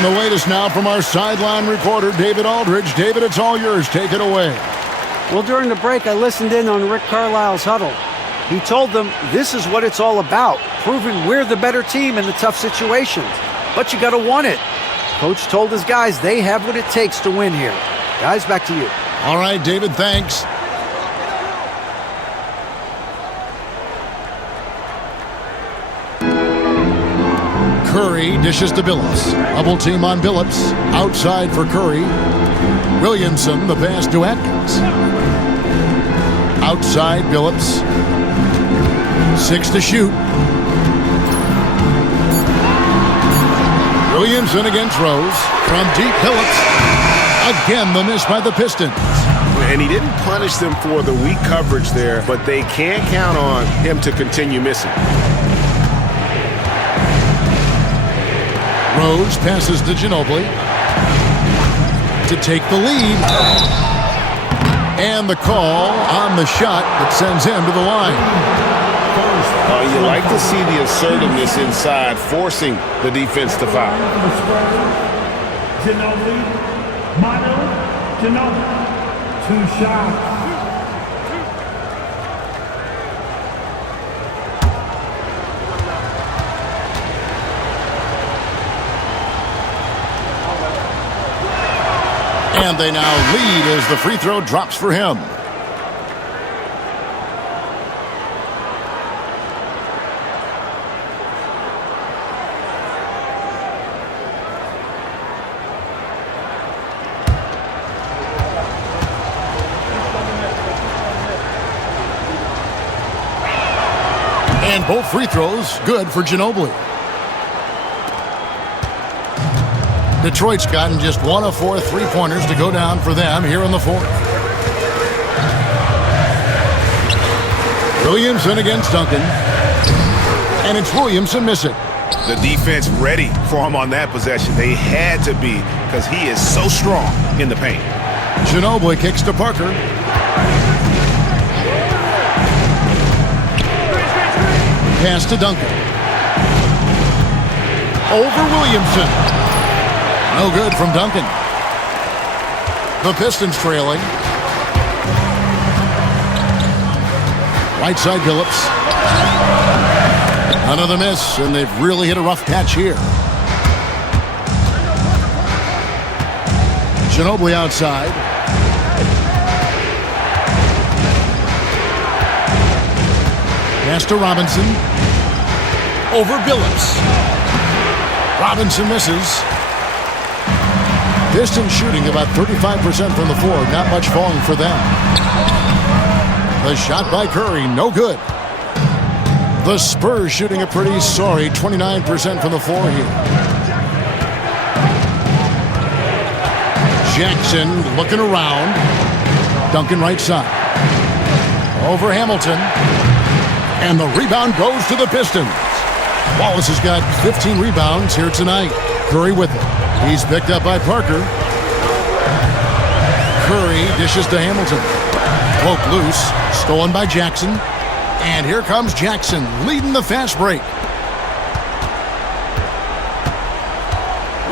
The latest now from our sideline reporter, David Aldridge. David, it's all yours. Take it away. Well, during the break, I listened in on Rick Carlisle's huddle. He told them this is what it's all about, proving we're the better team in the tough situations. But you got to want it. Coach told his guys they have what it takes to win here. Guys, back to you. All right, David, thanks. Curry dishes to Billups. Double team on Billups. Outside for Curry. Williamson, the pass to Atkins. Outside, Billups. 6 to shoot. Williamson against Rose. From deep, Billups. Again, the miss by the Pistons. And he didn't punish them for the weak coverage there, but they can't count on him to continue missing. Rose passes to Ginobili to take the lead. And the call on the shot that sends him to the line. You like to see the assertiveness inside, forcing the defense to foul. Ginobili, Manu Ginobili, 2 shots. And they now lead as the free throw drops for him. And both free throws good for Ginobili. Detroit's gotten just 1 of 4 3-pointers to go down for them here in the fourth. Williamson against Duncan. And it's Williamson missing. The defense ready for him on that possession. They had to be because he is so strong in the paint. Ginobili kicks to Parker. Pass to Duncan. Over Williamson. No good from Duncan. The Pistons trailing. Right side Billups. Another miss, and they've really hit a rough patch here. Ginobili outside. Pass to Robinson. Over Billups. Robinson misses. Pistons shooting about 35% from the floor. Not much falling for them. The shot by Curry, no good. The Spurs shooting a pretty sorry 29% from the floor here. Jackson looking around. Duncan right side. Over Hamilton. And the rebound goes to the Pistons. Wallace has got 15 rebounds here tonight. Curry with it. He's picked up by Parker. Curry dishes to Hamilton. Poke loose. Stolen by Jackson. And here comes Jackson leading the fast break.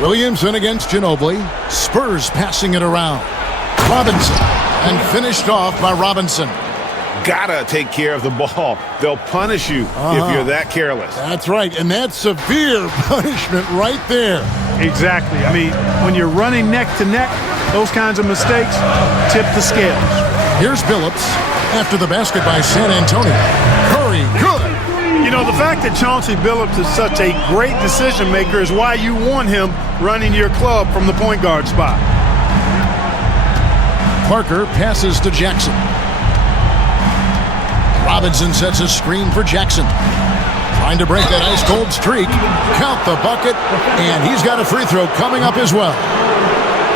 Williamson against Ginobili. Spurs passing it around. Robinson. And finished off by Robinson. Gotta take care of the ball. They'll punish you if you're that careless. That's right, and that's severe punishment right there. Exactly. I mean, when you're running neck to neck, those kinds of mistakes tip the scales. Here's Billups after the basket by San Antonio. Curry, good. You know, the fact that Chauncey Billups is such a great decision maker is why you want him running your club from the point guard spot. Parker passes to Jackson. Robinson sets a screen for Jackson. Trying to break that ice-cold streak. Count the bucket, and he's got a free throw coming up as well.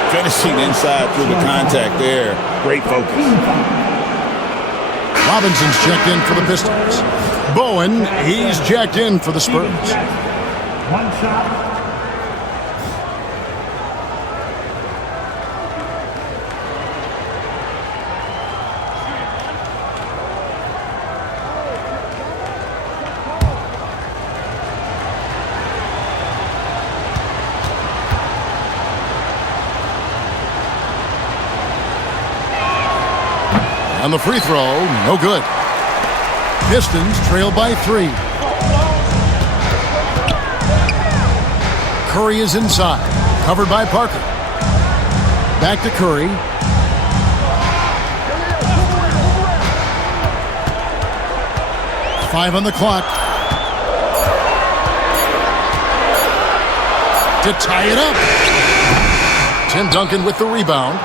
Finishing inside through the contact there. Great focus. Robinson's checked in for the Pistons. Bowen, he's checked in for the Spurs. One shot. And the free throw, no good. Pistons trail by 3. Curry is inside, covered by Parker. Back to Curry. Five on the clock. To tie it up. Tim Duncan with the rebound.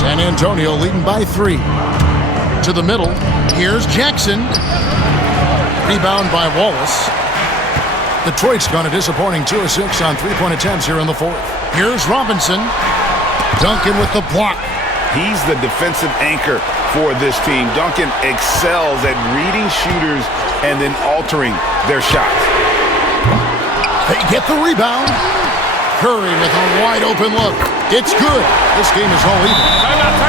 San Antonio leading by 3. To the middle. Here's Jackson. Rebound by Wallace. Detroit's gone a disappointing 2 of 6 on 3-point attempts here in the fourth. Here's Robinson. Duncan with the block. He's the defensive anchor for this team. Duncan excels at reading shooters and then altering their shots. They get the rebound. Curry with a wide open look. It's good. This game is all even.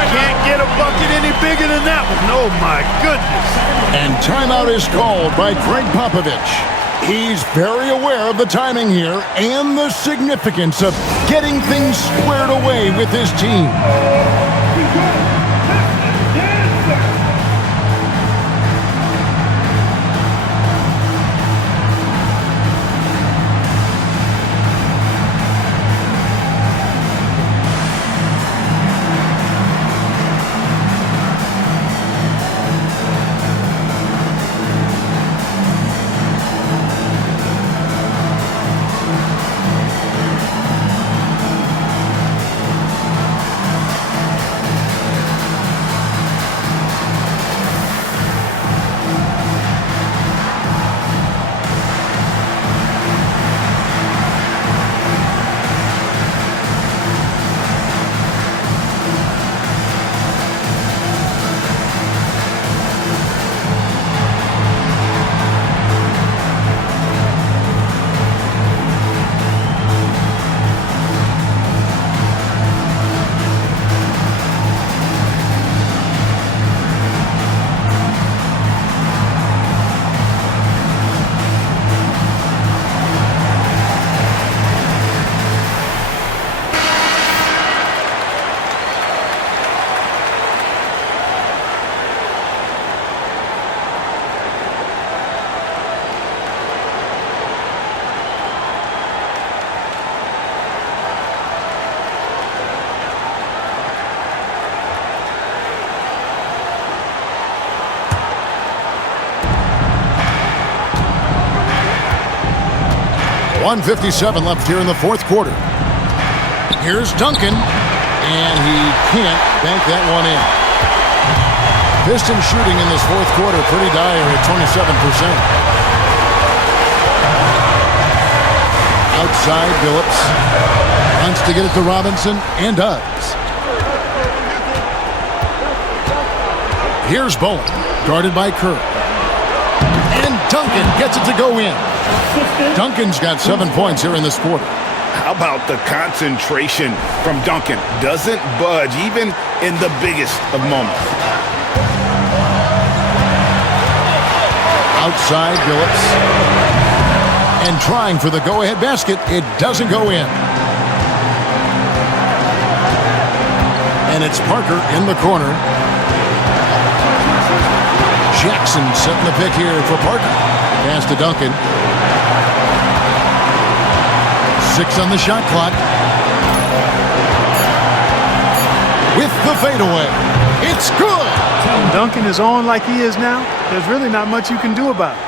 Can't get a bucket any bigger than that one. Oh, my goodness. And timeout is called by Greg Popovich. He's very aware of the timing here and the significance of getting things squared away with his team. 1:57 left here in the fourth quarter. Here's Duncan, and he can't bank that one in. Pistons shooting in this fourth quarter pretty dire at 27%. Outside, Billups wants to get it to Robinson, and does. Here's Bowen, guarded by Kerr. And Duncan gets it to go in. Duncan's got 7 points here in this quarter. How about the concentration from Duncan? Doesn't budge even in the biggest of moments. Outside, Billups. And trying for the go-ahead basket. It doesn't go in. And it's Parker in the corner. Jackson setting the pick here for Parker. Pass to Duncan. 6 on the shot clock. With the fadeaway. It's good. Tim Duncan is on like he is now. There's really not much you can do about it.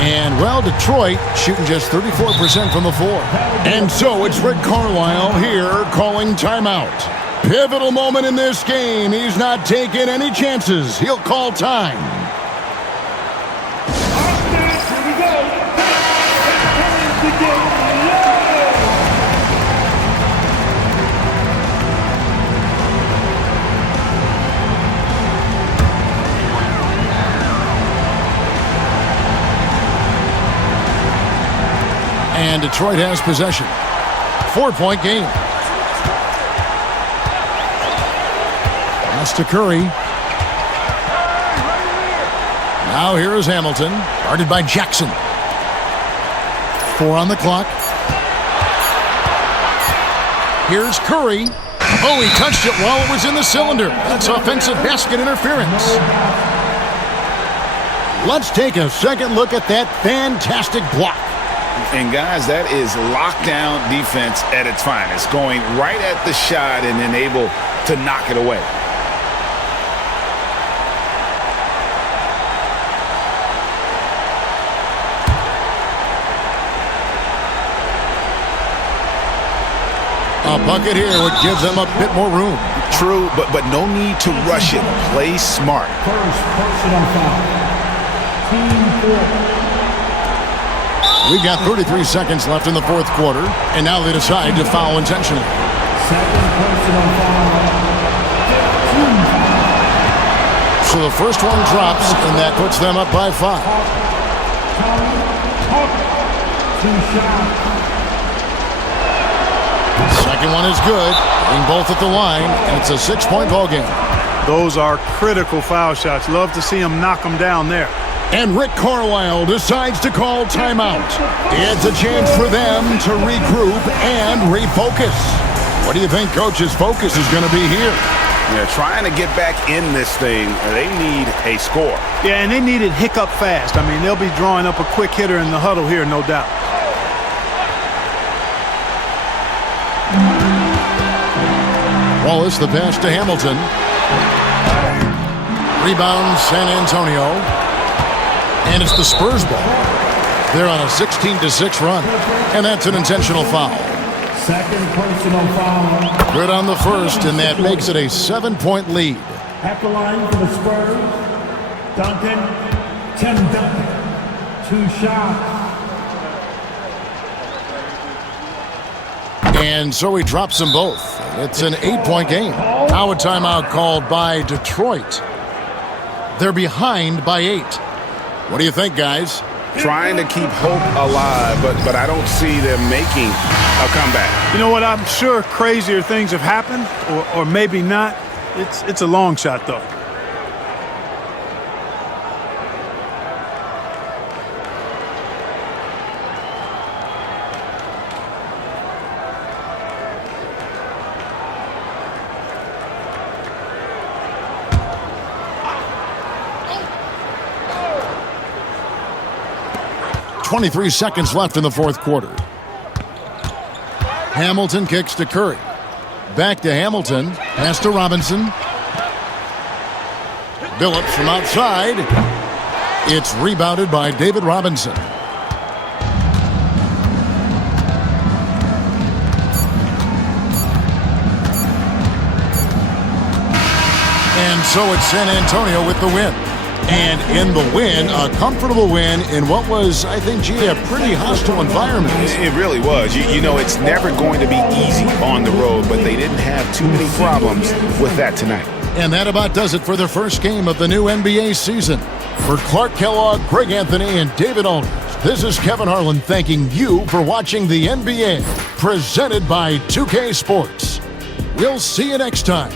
And, well, Detroit shooting just 34% from the floor. And so it's Rick Carlisle here calling timeout. Pivotal moment in this game. He's not taking any chances. He'll call time. Here we go. Time to get low. And Detroit has possession. 4-point game. Pass to Curry. Now here is Hamilton, guarded by Jackson. 4 on the clock. Here's Curry. Oh, he touched it while it was in the cylinder. That's offensive basket interference. Let's take a second look at that fantastic block. And, guys, that is lockdown defense at its finest. Going right at the shot and then able to knock it away. A bucket here would give them a bit more room. True, but no need to rush it. Play smart. First personal foul. Team 4. We've got 33 seconds left in the fourth quarter, and now they decide to foul intentionally. Second personal foul. Team foul. So the first one drops, and that puts them up by 5. Two shots. Second one is good, being both at the line, and it's a 6-point ball game. Those are critical foul shots. Love to see him knock them down there. And Rick Carlisle decides to call timeout. It's a chance for them to regroup and refocus. What do you think Coach's focus is going to be here? They're trying to get back in this thing. They need a score. Yeah, and they need it hiccup fast. I mean, they'll be drawing up a quick hitter in the huddle here, no doubt. Wallace, the pass to Hamilton. Rebound, San Antonio. And it's the Spurs ball. They're on a 16-6 run. And that's an intentional foul. Second personal foul. Good on the first, and that makes it a 7-point lead. At the line for the Spurs, Duncan, Tim Duncan. 2 shots. And so he drops them both. It's an 8-point game. Now a timeout called by Detroit. They're behind by 8. What do you think, guys? Trying to keep hope alive, but I don't see them making a comeback. You know what? I'm sure crazier things have happened, or maybe not. It's a long shot, though. .23 seconds left in the fourth quarter. Hamilton kicks to Curry. Back to Hamilton. Pass to Robinson. Billups from outside. It's rebounded by David Robinson. And so it's San Antonio with the win. And in the win, a comfortable win in what was, I think, a pretty hostile environment. It really was. You know, it's never going to be easy on the road, but they didn't have too many problems with that tonight. And that about does it for the first game of the new NBA season. For Clark Kellogg, Greg Anthony, and David Aldridge, this is Kevin Harlan thanking you for watching the NBA, presented by 2K Sports. We'll see you next time.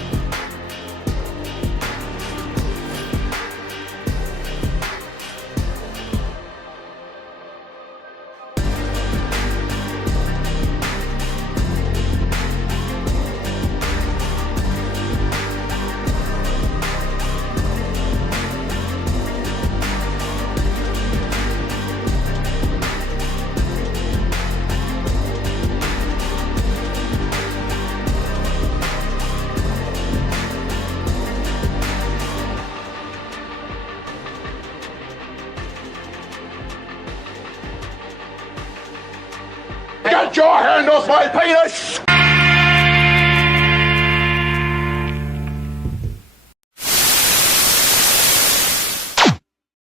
Get your hand off my penis!